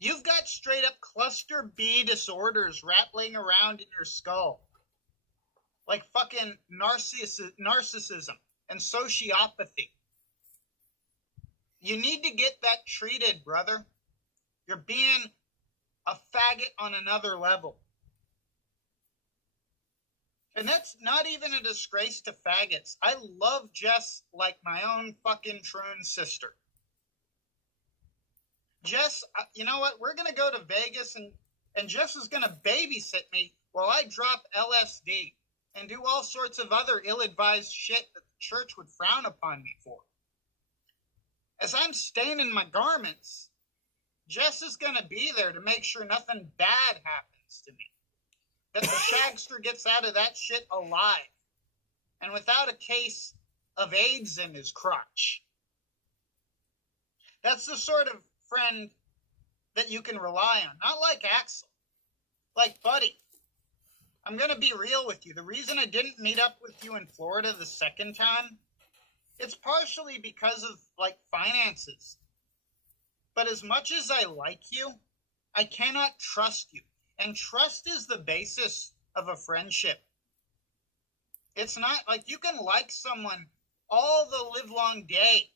You've got straight up cluster B disorders rattling around in your skull. Like fucking narcissism and sociopathy. You need to get that treated, brother. You're being a faggot on another level. And that's not even a disgrace to faggots. I love Jess like my own fucking troon sister. Jess, you know what? We're going to go to Vegas and Jess is going to babysit me while I drop LSD and do all sorts of other ill-advised shit that the church would frown upon me for. As I'm staining my garments, Jess is going to be there to make sure nothing bad happens to me. That the shagster gets out of that shit alive and without a case of AIDS in his crotch. That's the sort of friend that you can rely on. Not like Axel. Like Buddy. I'm going to be real with you. The reason I didn't meet up with you in Florida the second time, it's partially because of, like, finances. But as much as I like you, I cannot trust you. And trust is the basis of a friendship. It's not like you can like someone all the livelong day,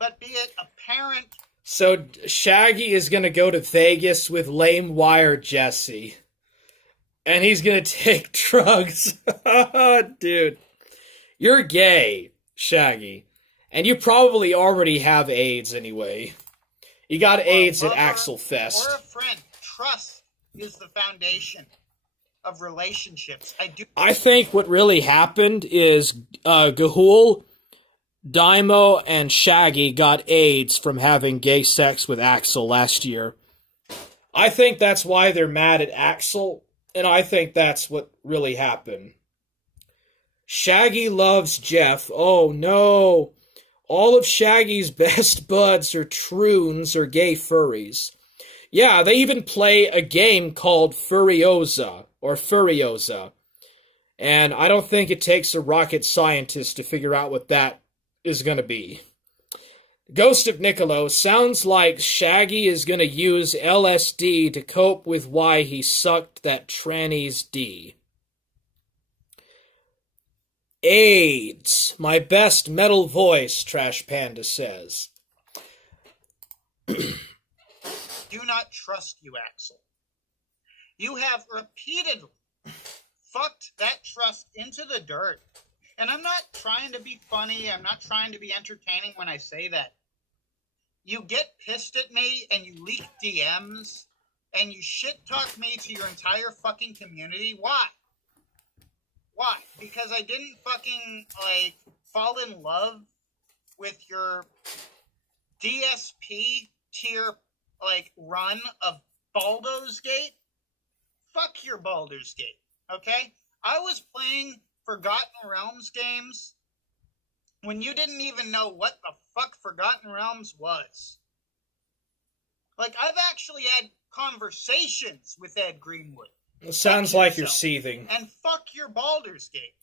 but be it apparent. So Shaggy is going to go to Vegas with lame wire Jesse. And he's going to take drugs. Dude. You're gay, Shaggy. And you probably already have AIDS anyway. You got AIDS at Axel Fest. Or a friend. Trust is the foundation of relationships. I think what really happened is Gahul, Daimo, and Shaggy got AIDS from having gay sex with Axel last year. I think that's why they're mad at Axel, and I think that's what really happened. Shaggy loves Jeff. Oh no. All of Shaggy's best buds are troons or gay furries. Yeah, they even play a game called Furiosa, or Furiosa. And I don't think it takes a rocket scientist to figure out what that is going to be. Ghost of Niccolo sounds like Shaggy is going to use LSD to cope with why he sucked that tranny's D. AIDS. My best metal voice, Trash Panda says. Do not trust you, Axel. You have repeatedly fucked that trust into the dirt. And I'm not trying to be funny. I'm not trying to be entertaining when I say that. You get pissed at me and you leak DMs and you shit talk me to your entire fucking community. Why? Why? Because I didn't fucking, fall in love with your DSP tier, run of Baldur's Gate? Fuck your Baldur's Gate, okay? I was playing Forgotten Realms games when you didn't even know what the fuck Forgotten Realms was. I've actually had conversations with Ed Greenwood. It sounds like you're seething. And fuck your Baldur's Gate.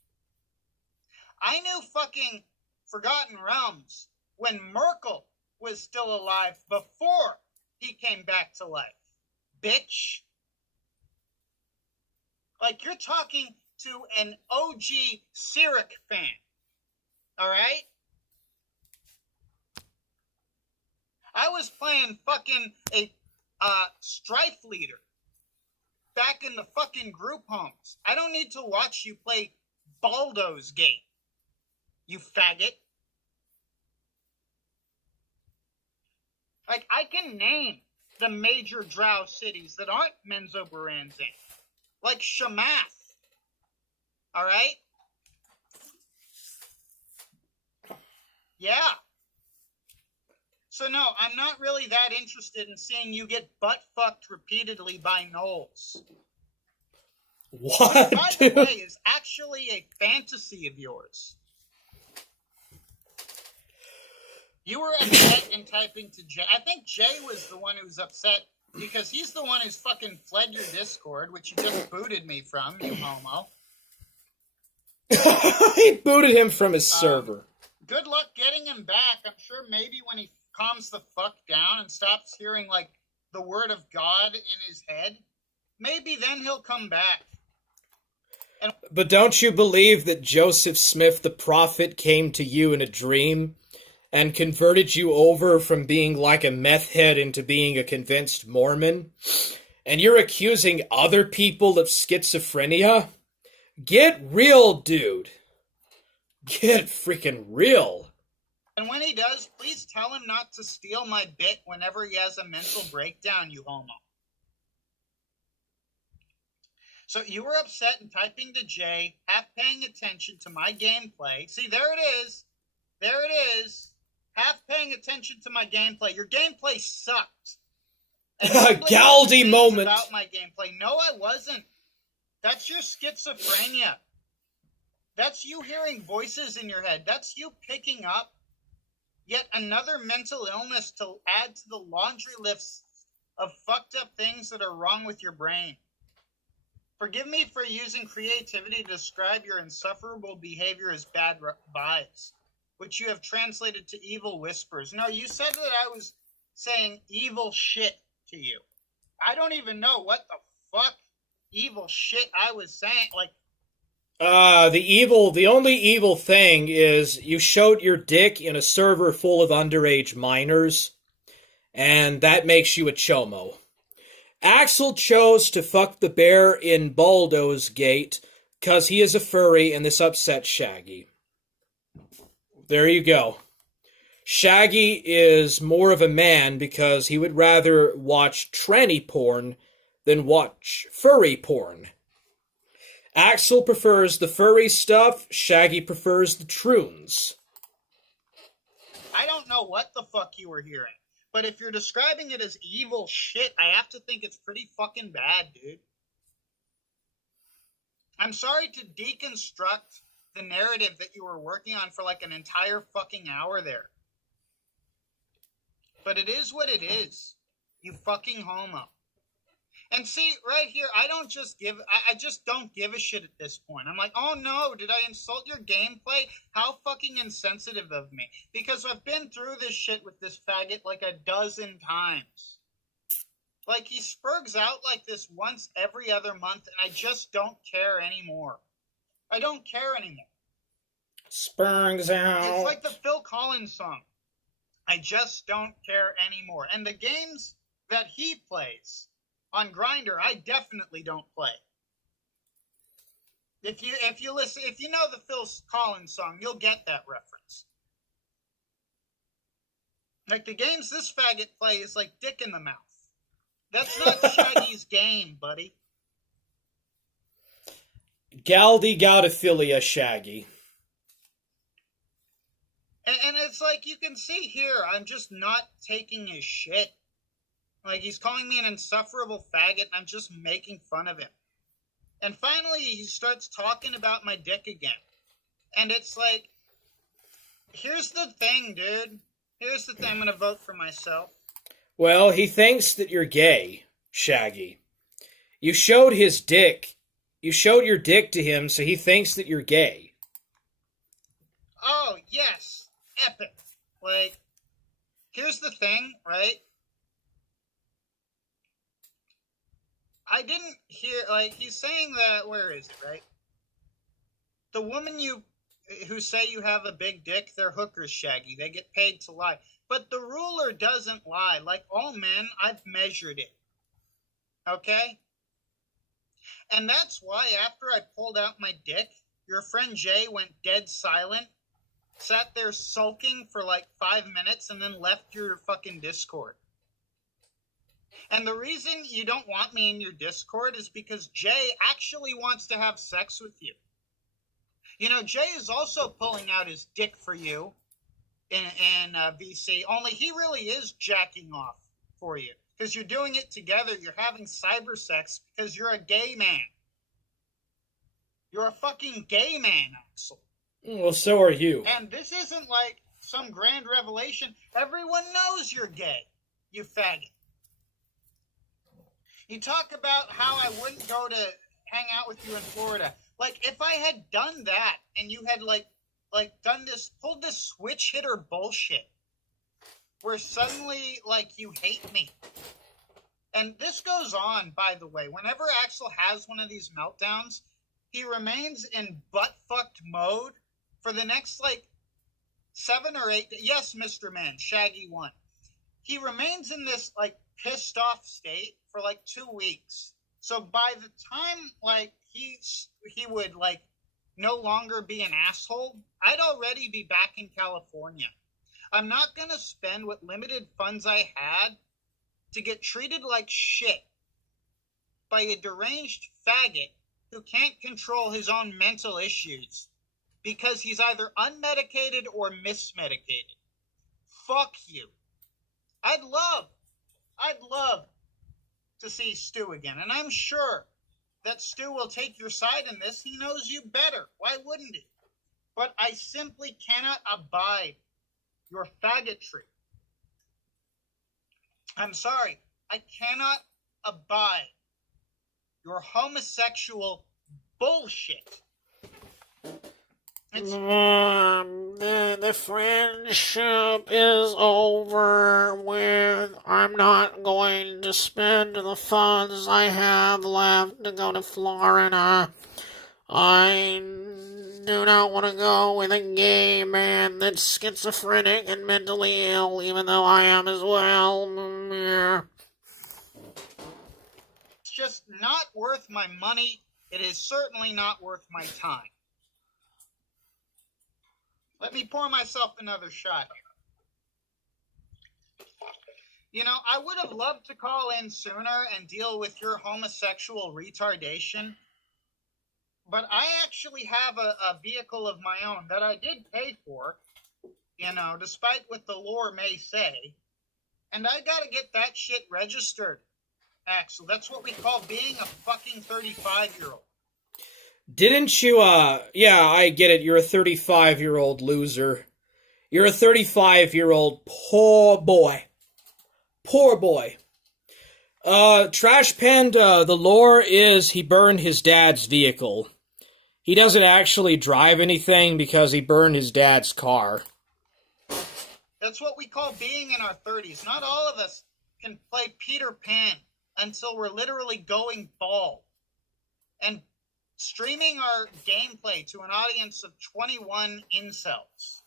I knew fucking Forgotten Realms when Merkel was still alive before he came back to life. Bitch. You're talking to an OG Cyric fan. Alright? I was playing fucking a Strife Leader back in the fucking group homes. I don't need to watch you play Baldur's Gate, you faggot. I can name the major drow cities that aren't Menzoberranzan. Like Shamath. Alright? Yeah. So no, I'm not really that interested in seeing you get butt-fucked repeatedly by gnolls. What? Which, by the way, is actually a fantasy of yours. You were upset in typing to Jay. I think Jay was the one who was upset because he's the one who's fucking fled your Discord, which you just booted me from, you homo. He booted him from his server. Good luck getting him back. I'm sure maybe when he calms the fuck down and stops hearing, the word of God in his head, maybe then he'll come back. But don't you believe that Joseph Smith the prophet came to you in a dream and converted you over from being like a meth head into being a convinced Mormon? And you're accusing other people of schizophrenia? Get real, dude. Get freaking real. And when he does, please tell him not to steal my bit whenever he has a mental breakdown, you homo. So you were upset in typing to Jay, half paying attention to my gameplay. See, there it is. There it is. Half paying attention to my gameplay. Your gameplay sucked. Galdi moment. About my gameplay. No, I wasn't. That's your schizophrenia. That's you hearing voices in your head. That's you picking up yet another mental illness to add to the laundry list of fucked up things that are wrong with your brain. Forgive me for using creativity to describe your insufferable behavior as bad vibes, which you have translated to evil whispers. No, you said that I was saying evil shit to you. I don't even know what the fuck evil shit I was saying. The only evil thing is you showed your dick in a server full of underage minors, and that makes you a chomo. Axel chose to fuck the bear in Baldur's Gate because he is a furry and this upset Shaggy. There you go. Shaggy is more of a man because he would rather watch tranny porn than watch furry porn. Axel prefers the furry stuff, Shaggy prefers the troons. I don't know what the fuck you were hearing, but if you're describing it as evil shit, I have to think it's pretty fucking bad, dude. I'm sorry to deconstruct the narrative that you were working on for like an entire fucking hour there. But it is what it is. You fucking homo. And see, right here, I just don't give a shit at this point. I'm like, oh no, did I insult your gameplay? How fucking insensitive of me. Because I've been through this shit with this faggot like a dozen times. Like, he spurgs out like this once every other month, and I just don't care anymore. I don't care anymore. Spurgs out. It's like the Phil Collins song. I just don't care anymore. And the games that he plays on Grindr, I definitely don't play. If you listen, if you know the Phil Collins song, you'll get that reference. Like, the games this faggot plays, like dick in the mouth. That's not Shaggy's game, buddy. Galdy Gaudophilia Shaggy. And it's like, you can see here, I'm just not taking his shit. Like, he's calling me an insufferable faggot, and I'm just making fun of him. And finally, he starts talking about my dick again. And it's like, here's the thing, dude. Here's the thing. I'm going to vote for myself. Well, he thinks that you're gay, Shaggy. You showed his dick. You showed your dick to him, so he thinks that you're gay. Oh, yes. Epic. Like, here's the thing, right? I didn't hear, like, he's saying that, where is it, right? The woman who say you have a big dick, they're hookers, Shaggy. They get paid to lie. But the ruler doesn't lie. Like all men, I've measured it. Okay? And that's why after I pulled out my dick, your friend Jay went dead silent, sat there sulking for like 5 minutes, and then left your fucking Discord. And the reason you don't want me in your Discord is because Jay actually wants to have sex with you. You know, Jay is also pulling out his dick for you in VC, only he really is jacking off for you. Because you're doing it together, you're having cyber sex because you're a gay man. You're a fucking gay man, Axel. Well, so are you. And this isn't like some grand revelation. Everyone knows you're gay, you faggot. You talk about how I wouldn't go to hang out with you in Florida. Like, if I had done that and you had like done this, pulled this switch hitter bullshit where suddenly, like, you hate me. And this goes on, by the way. Whenever Axel has one of these meltdowns, he remains in butt-fucked mode for the next, like, 7 or 8 days. Yes, Mr. Man, Shaggy 1. He remains in this, like, pissed-off state for, like, 2 weeks. So by the time, like, he would, like, no longer be an asshole, I'd already be back in California. I'm not going to spend what limited funds I had to get treated like shit by a deranged faggot who can't control his own mental issues because he's either unmedicated or mismedicated. Fuck you. I'd love to see Stu again, and I'm sure that Stu will take your side in this. He knows you better. Why wouldn't he? But I simply cannot abide your faggotry. I'm sorry. I cannot abide your homosexual bullshit. The friendship is over with. I'm not going to spend the funds I have left to go to Florida. I do not want to go with a gay man that's schizophrenic and mentally ill, even though I am as well. It's just not worth my money. It is certainly not worth my time. Let me pour myself another shot here. You know, I would have loved to call in sooner and deal with your homosexual retardation, But I actually have a vehicle of my own that I did pay for, despite what the lore may say. And I gotta get that shit registered, Axel. That's what we call being a fucking 35-year-old. Didn't you, yeah, I get it. You're a 35-year-old loser. You're a 35-year-old poor boy. Poor boy. Trash Panda, the lore is he burned his dad's vehicle. He doesn't actually drive anything because he burned his dad's car. That's what we call being in our 30s. Not all of us can play Peter Pan until we're literally going bald. And streaming our gameplay to an audience of 21 incels.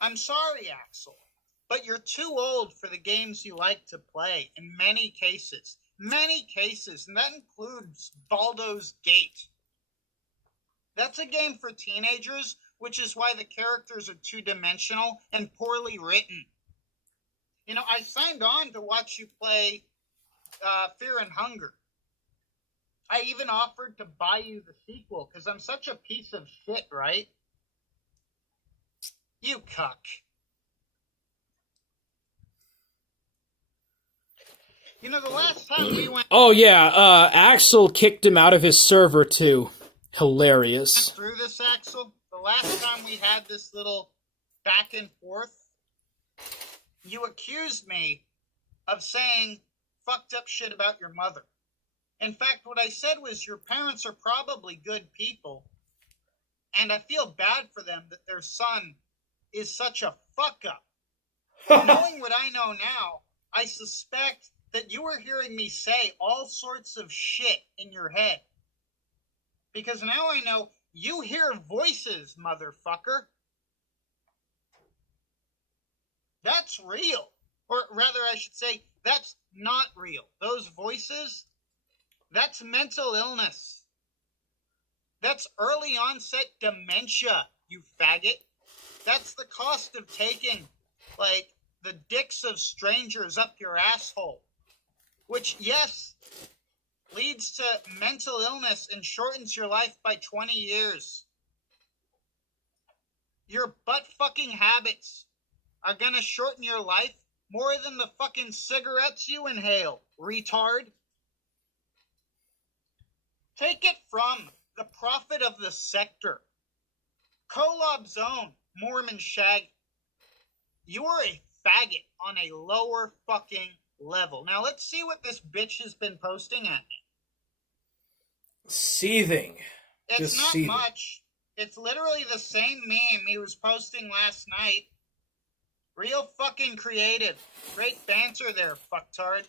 I'm sorry, Axel, but you're too old for the games you like to play in many cases. Many cases, and that includes Baldur's Gate. That's a game for teenagers, which is why the characters are two-dimensional and poorly written. I signed on to watch you play Fear and Hunger. I even offered to buy you the sequel, because I'm such a piece of shit, right? You cuck. The last time we went... Oh, yeah, Axel kicked him out of his server, too. Hilarious. Through this, Axel, the last time we had this little back and forth, you accused me of saying fucked up shit about your mother. In fact, what I said was your parents are probably good people, and I feel bad for them that their son is such a fuck-up. Knowing what I know now, I suspect that you were hearing me say all sorts of shit in your head. Because now I know you hear voices, motherfucker. That's real. Or rather, I should say, that's not real. Those voices... that's mental illness. That's early onset dementia, you faggot. That's the cost of taking, the dicks of strangers up your asshole. Which, yes, leads to mental illness and shortens your life by 20 years. Your butt-fucking habits are gonna shorten your life more than the fucking cigarettes you inhale, retard. Take it from the prophet of the sector, Kolob's own Mormon Shaggy. You're a faggot on a lower fucking level. Now let's see what this bitch has been posting at me. Seething. It's just not seething. much. It's literally the same meme he was posting last night. Real fucking creative. Great banter there, fucktard.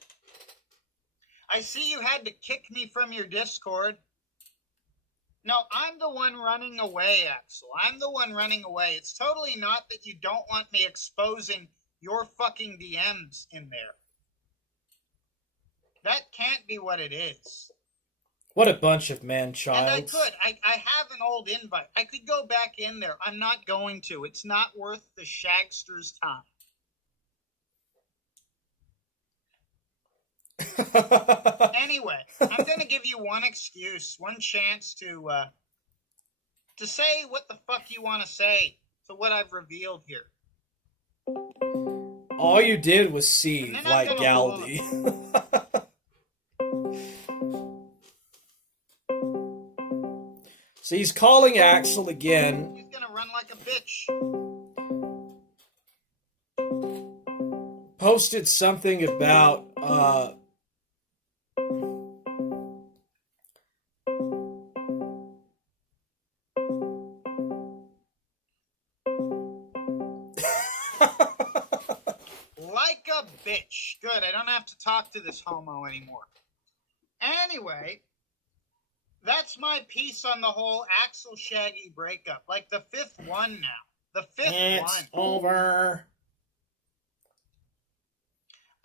I see you had to kick me from your Discord. No, I'm the one running away, Axel. I'm the one running away. It's totally not that you don't want me exposing your fucking DMs in there. That can't be what it is. What a bunch of man-childs. And I could. I have an old invite. I could go back in there. I'm not going to. It's not worth the shagster's time. Anyway, I'm going to give you one excuse, one chance to say what the fuck you want to say to what I've revealed here. All you did was seethe like Galdi. So he's calling Axel again. He's going to run like a bitch. Posted something about, Like a bitch. Good, I don't have to talk to this homo anymore. Anyway, that's my piece on the whole Axel Shaggy breakup. Like the fifth one now. The fifth one. It's over.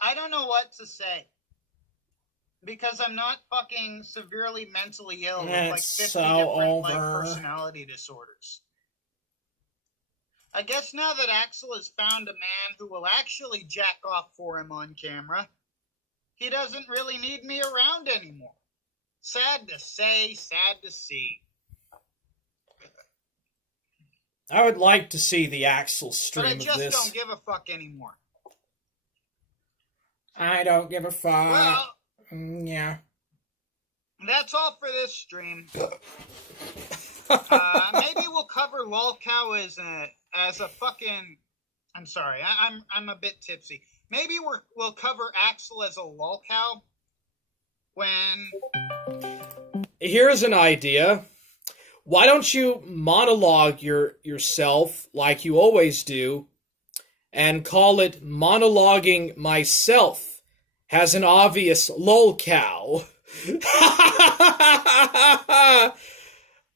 I don't know what to say. Because I'm not fucking severely mentally ill with like 50 different like personality disorders. I guess now that Axel has found a man who will actually jack off for him on camera, he doesn't really need me around anymore. Sad to say, sad to see. I would like to see the Axel stream of this. But I just don't give a fuck anymore. I don't give a fuck. Well, yeah. That's all for this stream. Maybe we'll cover lolcow as a fucking. I'm sorry, I'm a bit tipsy. Maybe we'll cover Axel as a lolcow when. Here's an idea. Why don't you monologue yourself like you always do, and call it monologuing myself has an obvious lolcow.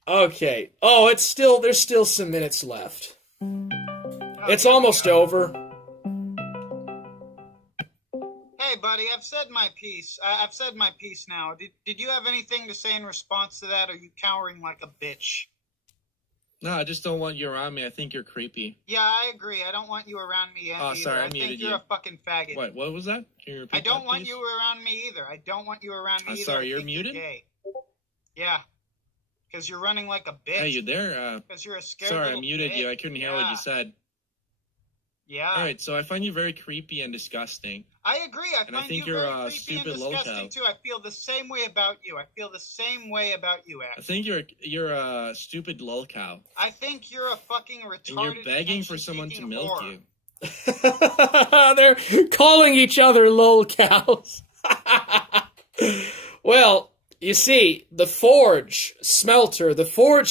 Okay. Oh, there's still some minutes left. It's almost over. Hey, buddy, I've said my piece. I've said my piece now. Did you have anything to say in response to that, or are you cowering like a bitch? No, I just don't want you around me. I think you're creepy. Yeah, I agree. I don't want you around me either. Oh, sorry, I think you're a fucking faggot. What was that? Can you repeat I don't that, want please? you around me either. I don't want you around me either. Sorry, you're muted? Gay. Yeah. Because you're running like a bitch. Hey, you there? Because you're a scared Sorry, I little muted bitch. you. I couldn't hear what you said. Yeah. All right, so I find you very creepy and disgusting. I agree. I find think you you're very creepy stupid and disgusting too. I feel the same way about you. I feel the same way about you, Ash. I think you're a stupid lolcow. I think you're a fucking retarded. And you're begging for someone to milk whore. you. They're calling each other lolcows. Well, you see, the Forge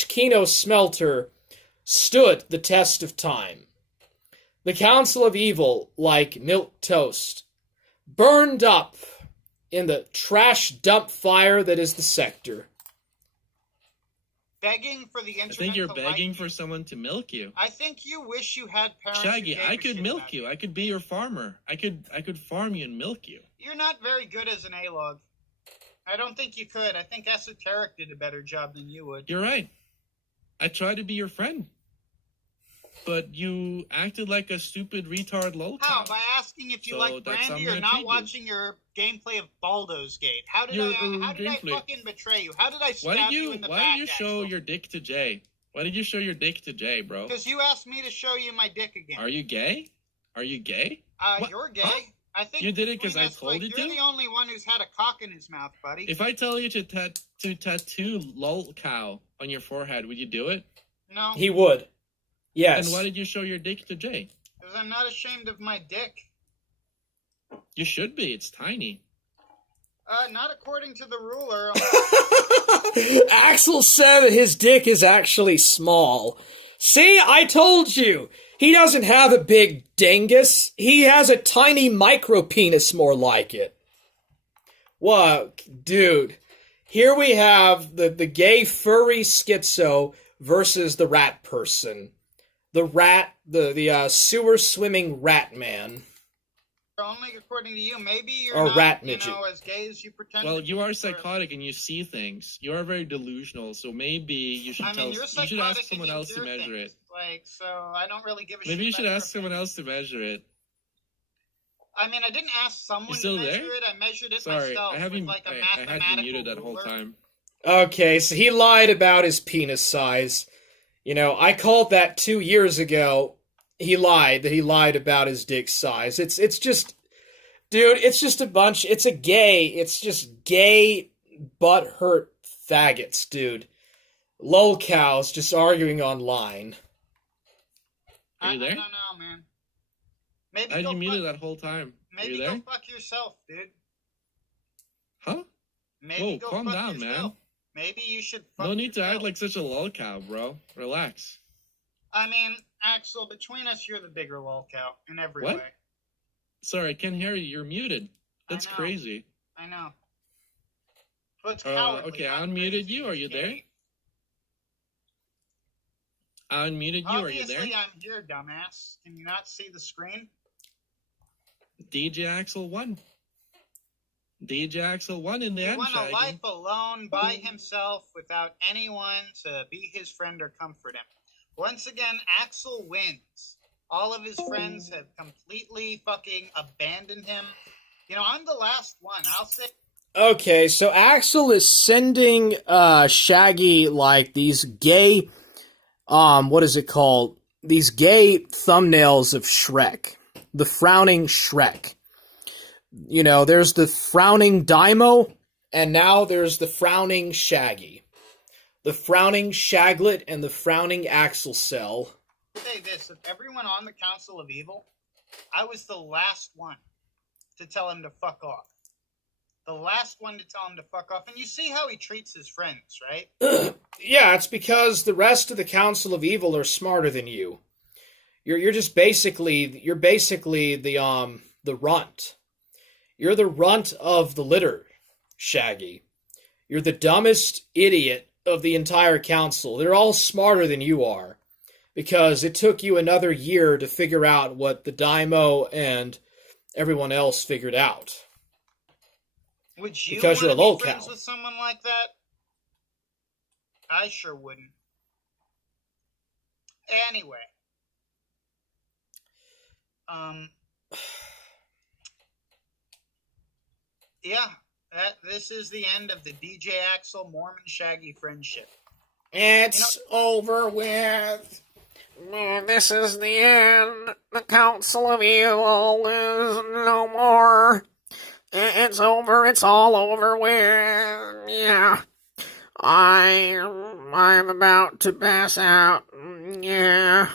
Kino smelter, stood the test of time. The Council of Evil, like milk toast, burned up in the trash dump fire that is the sector. Begging for the internet. I think you're to begging like for someone to milk you. I think you wish you had parents. Shaggy, who gave I a could shit milk about you. I could be your farmer. I could farm you and milk you. You're not very good as an A-log. I don't think you could. I think Esoteric did a better job than you would. You're right. I tried to be your friend. But you acted like a stupid retard lolcow. How? By asking if you like brandy or not watching your gameplay of Baldur's Gate. How did I fucking betray you? How did I stab you in the back? Why did you show your dick to Jay? Why did you show your dick to Jay, bro? Because you asked me to show you my dick again. Are you gay? Are you gay? You're gay. Huh? I think you did it because I told you to? You're the only one who's had a cock in his mouth, buddy. If I tell you to tattoo lolcow on your forehead, would you do it? No. He would. Yes. Then why did you show your dick to Jay? Because I'm not ashamed of my dick. You should be. It's tiny. Not according to the ruler. Axel said that his dick is actually small. See, I told you. He doesn't have a big dingus. He has a tiny micro penis, more like it. What, dude? Here we have the gay furry schizo versus the rat person. The sewer swimming rat man. Only according to you. Maybe you're or not, rat midget. As gay as you pretend. Well, you are psychotic and you see things. You are very delusional, so maybe you should you should ask someone else to measure it. So I don't really give a shit. Maybe you should ask someone else to measure it. I mean, I didn't ask someone to measure it. I measured it myself. I had you muted that whole time. Okay, so he lied about his penis size. You know, I called that 2 years ago. He lied about his dick size. It's just, dude, it's just it's just gay butthurt faggots, dude. Lolcows just arguing online. Are you there? No, man. Maybe I had you muted that whole time. Maybe go fuck yourself, dude. Huh? Maybe Whoa, calm down, man. Maybe you should fuck No need yourself. to act like such a lolcow, bro. Relax. I mean, Axel, between us, you're the bigger lolcow in every way. Sorry, I can't hear you. You're muted. That's crazy. I know. But cowardly, okay, I unmuted you. Are you there? I unmuted you. Are you there? Obviously, I'm here, dumbass. Can you not see the screen? DJ Axel won. DJ Axel won in the end. He won a life alone by himself without anyone to be his friend or comfort him. Once again, Axel wins. All of his friends have completely fucking abandoned him. You know, I'm the last one. I'll say. Okay, so Axel is sending Shaggy like these gay what is it called? These gay thumbnails of Shrek. The frowning Shrek. You know, there's the frowning Daimo, and now there's the frowning Shaggy. The frowning Shaglet and the frowning Axel Cell. I'll say this, of everyone on the Council of Evil, I was the last one to tell him to fuck off. The last one to tell him to fuck off. And you see how he treats his friends, right? Yeah, it's because the rest of the Council of Evil are smarter than you. You're basically the runt. You're the runt of the litter, Shaggy. You're the dumbest idiot of the entire council. They're all smarter than you are, because it took you another year to figure out what the Daimo and everyone else figured out. Would you because you're a want to be lolcow. friends with someone like that? I sure wouldn't. Anyway. Yeah, this is the end of the DJ Axel Mormon Shaggy friendship. It's over with. This is the end. The Council of Evil is no more. It's over. It's all over with. Yeah. I'm about to pass out. Yeah.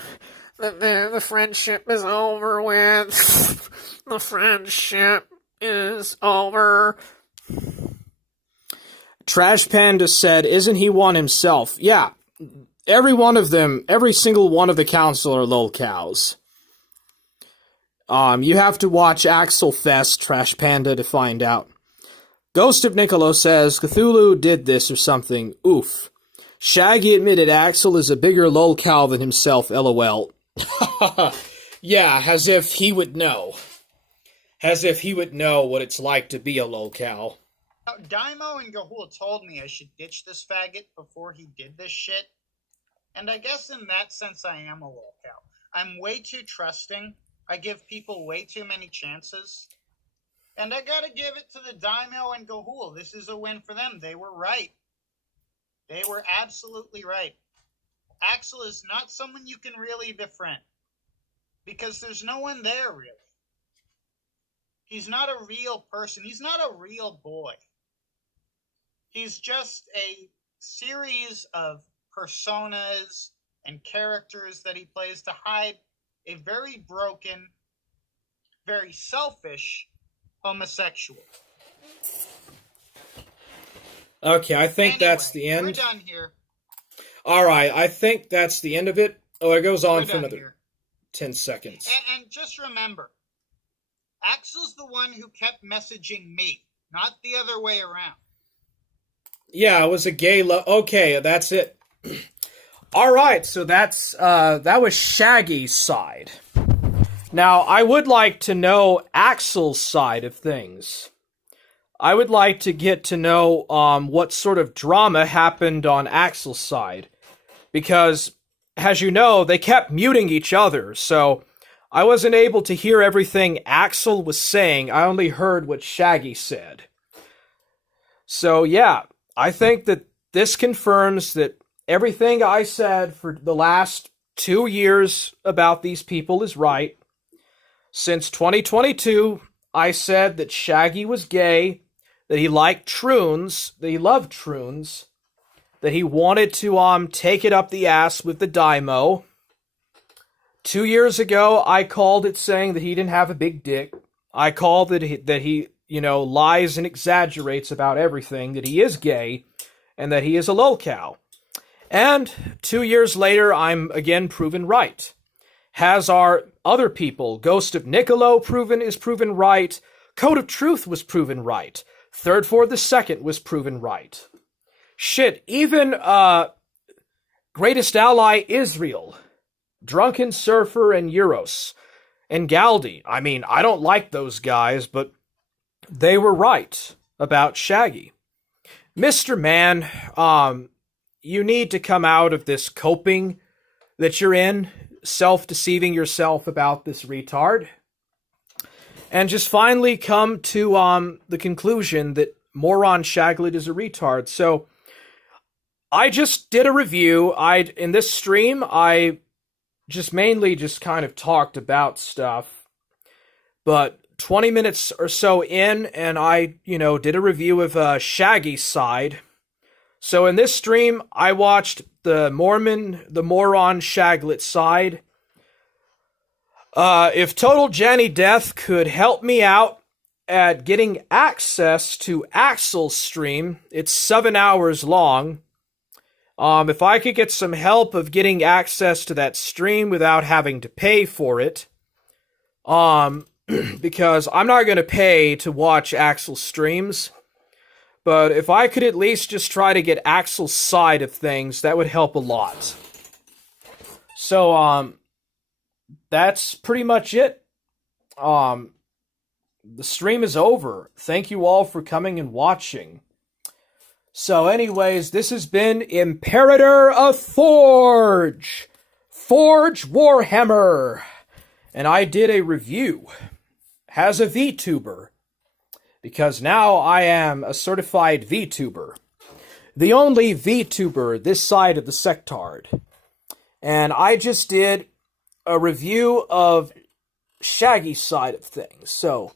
The friendship is over with. The friendship is over. Trash Panda said, isn't he one himself? Yeah. Every one of them, every single one of the council are lolcows. You have to watch Axel Fest, Trash Panda, to find out. Ghost of Niccolo says, Cthulhu did this or something. Oof. Shaggy admitted Axel is a bigger lolcow than himself, lol. Yeah, as if he would know. As if he would know what it's like to be a lolcow. Daimo and Gahul told me I should ditch this faggot before he did this shit. And I guess in that sense I am a lolcow. I'm way too trusting. I give people way too many chances. And I gotta give it to the Daimo and Gahul. This is a win for them. They were right. They were absolutely right. Axel is not someone you can really befriend. Because there's no one there, really. He's not a real person. He's not a real boy. He's just a series of personas and characters that he plays to hide a very broken, very selfish homosexual. Okay, I think anyway, that's the end. We're done here. Alright, I think that's the end of it. Oh, it goes on for another here. 10 seconds. And just remember, Axel's the one who kept messaging me, not the other way around. Yeah, it was a gay okay, that's it. Alright, so that was Shaggy's side. Now, I would like to know Axel's side of things. I would like to get to know what sort of drama happened on Axel's side. Because, as you know, they kept muting each other, so I wasn't able to hear everything Axel was saying. I only heard what Shaggy said. So, yeah, I think that this confirms that everything I said for the last 2 years about these people is right. Since 2022, I said that Shaggy was gay, that he liked troons, that he loved troons, that he wanted to take it up the ass with the Daimo. 2 years ago, I called it saying that he didn't have a big dick. I called that he lies and exaggerates about everything, that he is gay, and that he is a lolcow. And 2 years later, I'm again proven right. Has our other people, Ghost of Niccolo is proven right, Code of Truth was proven right, Third for the Second was proven right. Shit, even Greatest Ally Israel, Drunken Surfer and Euros, and Galdi. I mean, I don't like those guys, but they were right about Shaggy. Mr. Man, you need to come out of this coping that you're in, self-deceiving yourself about this retard, and just finally come to the conclusion that Moron Shaglet is a retard. So, I just did a review. In this stream, I just mainly just kind of talked about stuff. But 20 minutes or so in, and I, did a review of Shaggy's side. So in this stream, I watched the moron Shaglet side. If Total Jenny Death could help me out at getting access to Axel's stream, it's 7 hours long. If I could get some help of getting access to that stream without having to pay for it, because I'm not going to pay to watch Axel's streams, but if I could at least just try to get Axel's side of things, that would help a lot. So, that's pretty much it. The stream is over. Thank you all for coming and watching. So anyways, this has been Imperator of Forge Warhammer, and I did a review as a VTuber, because now I am a certified VTuber, the only VTuber this side of the sectard, and I just did a review of Shaggy's side of things. So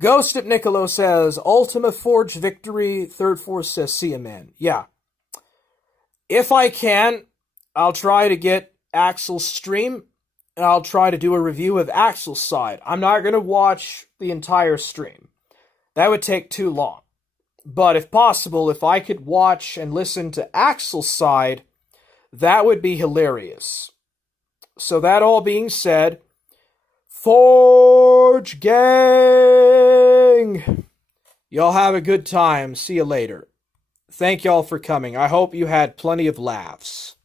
Ghost at Niccolo says, Ultima Forge Victory. Third Force says, see ya, man. Yeah. If I can, I'll try to get Axel's stream, and I'll try to do a review of Axel's side. I'm not going to watch the entire stream. That would take too long. But if possible, if I could watch and listen to Axel's side, that would be hilarious. So that all being said, Forge Gang! Y'all have a good time. See you later. Thank y'all for coming. I hope you had plenty of laughs.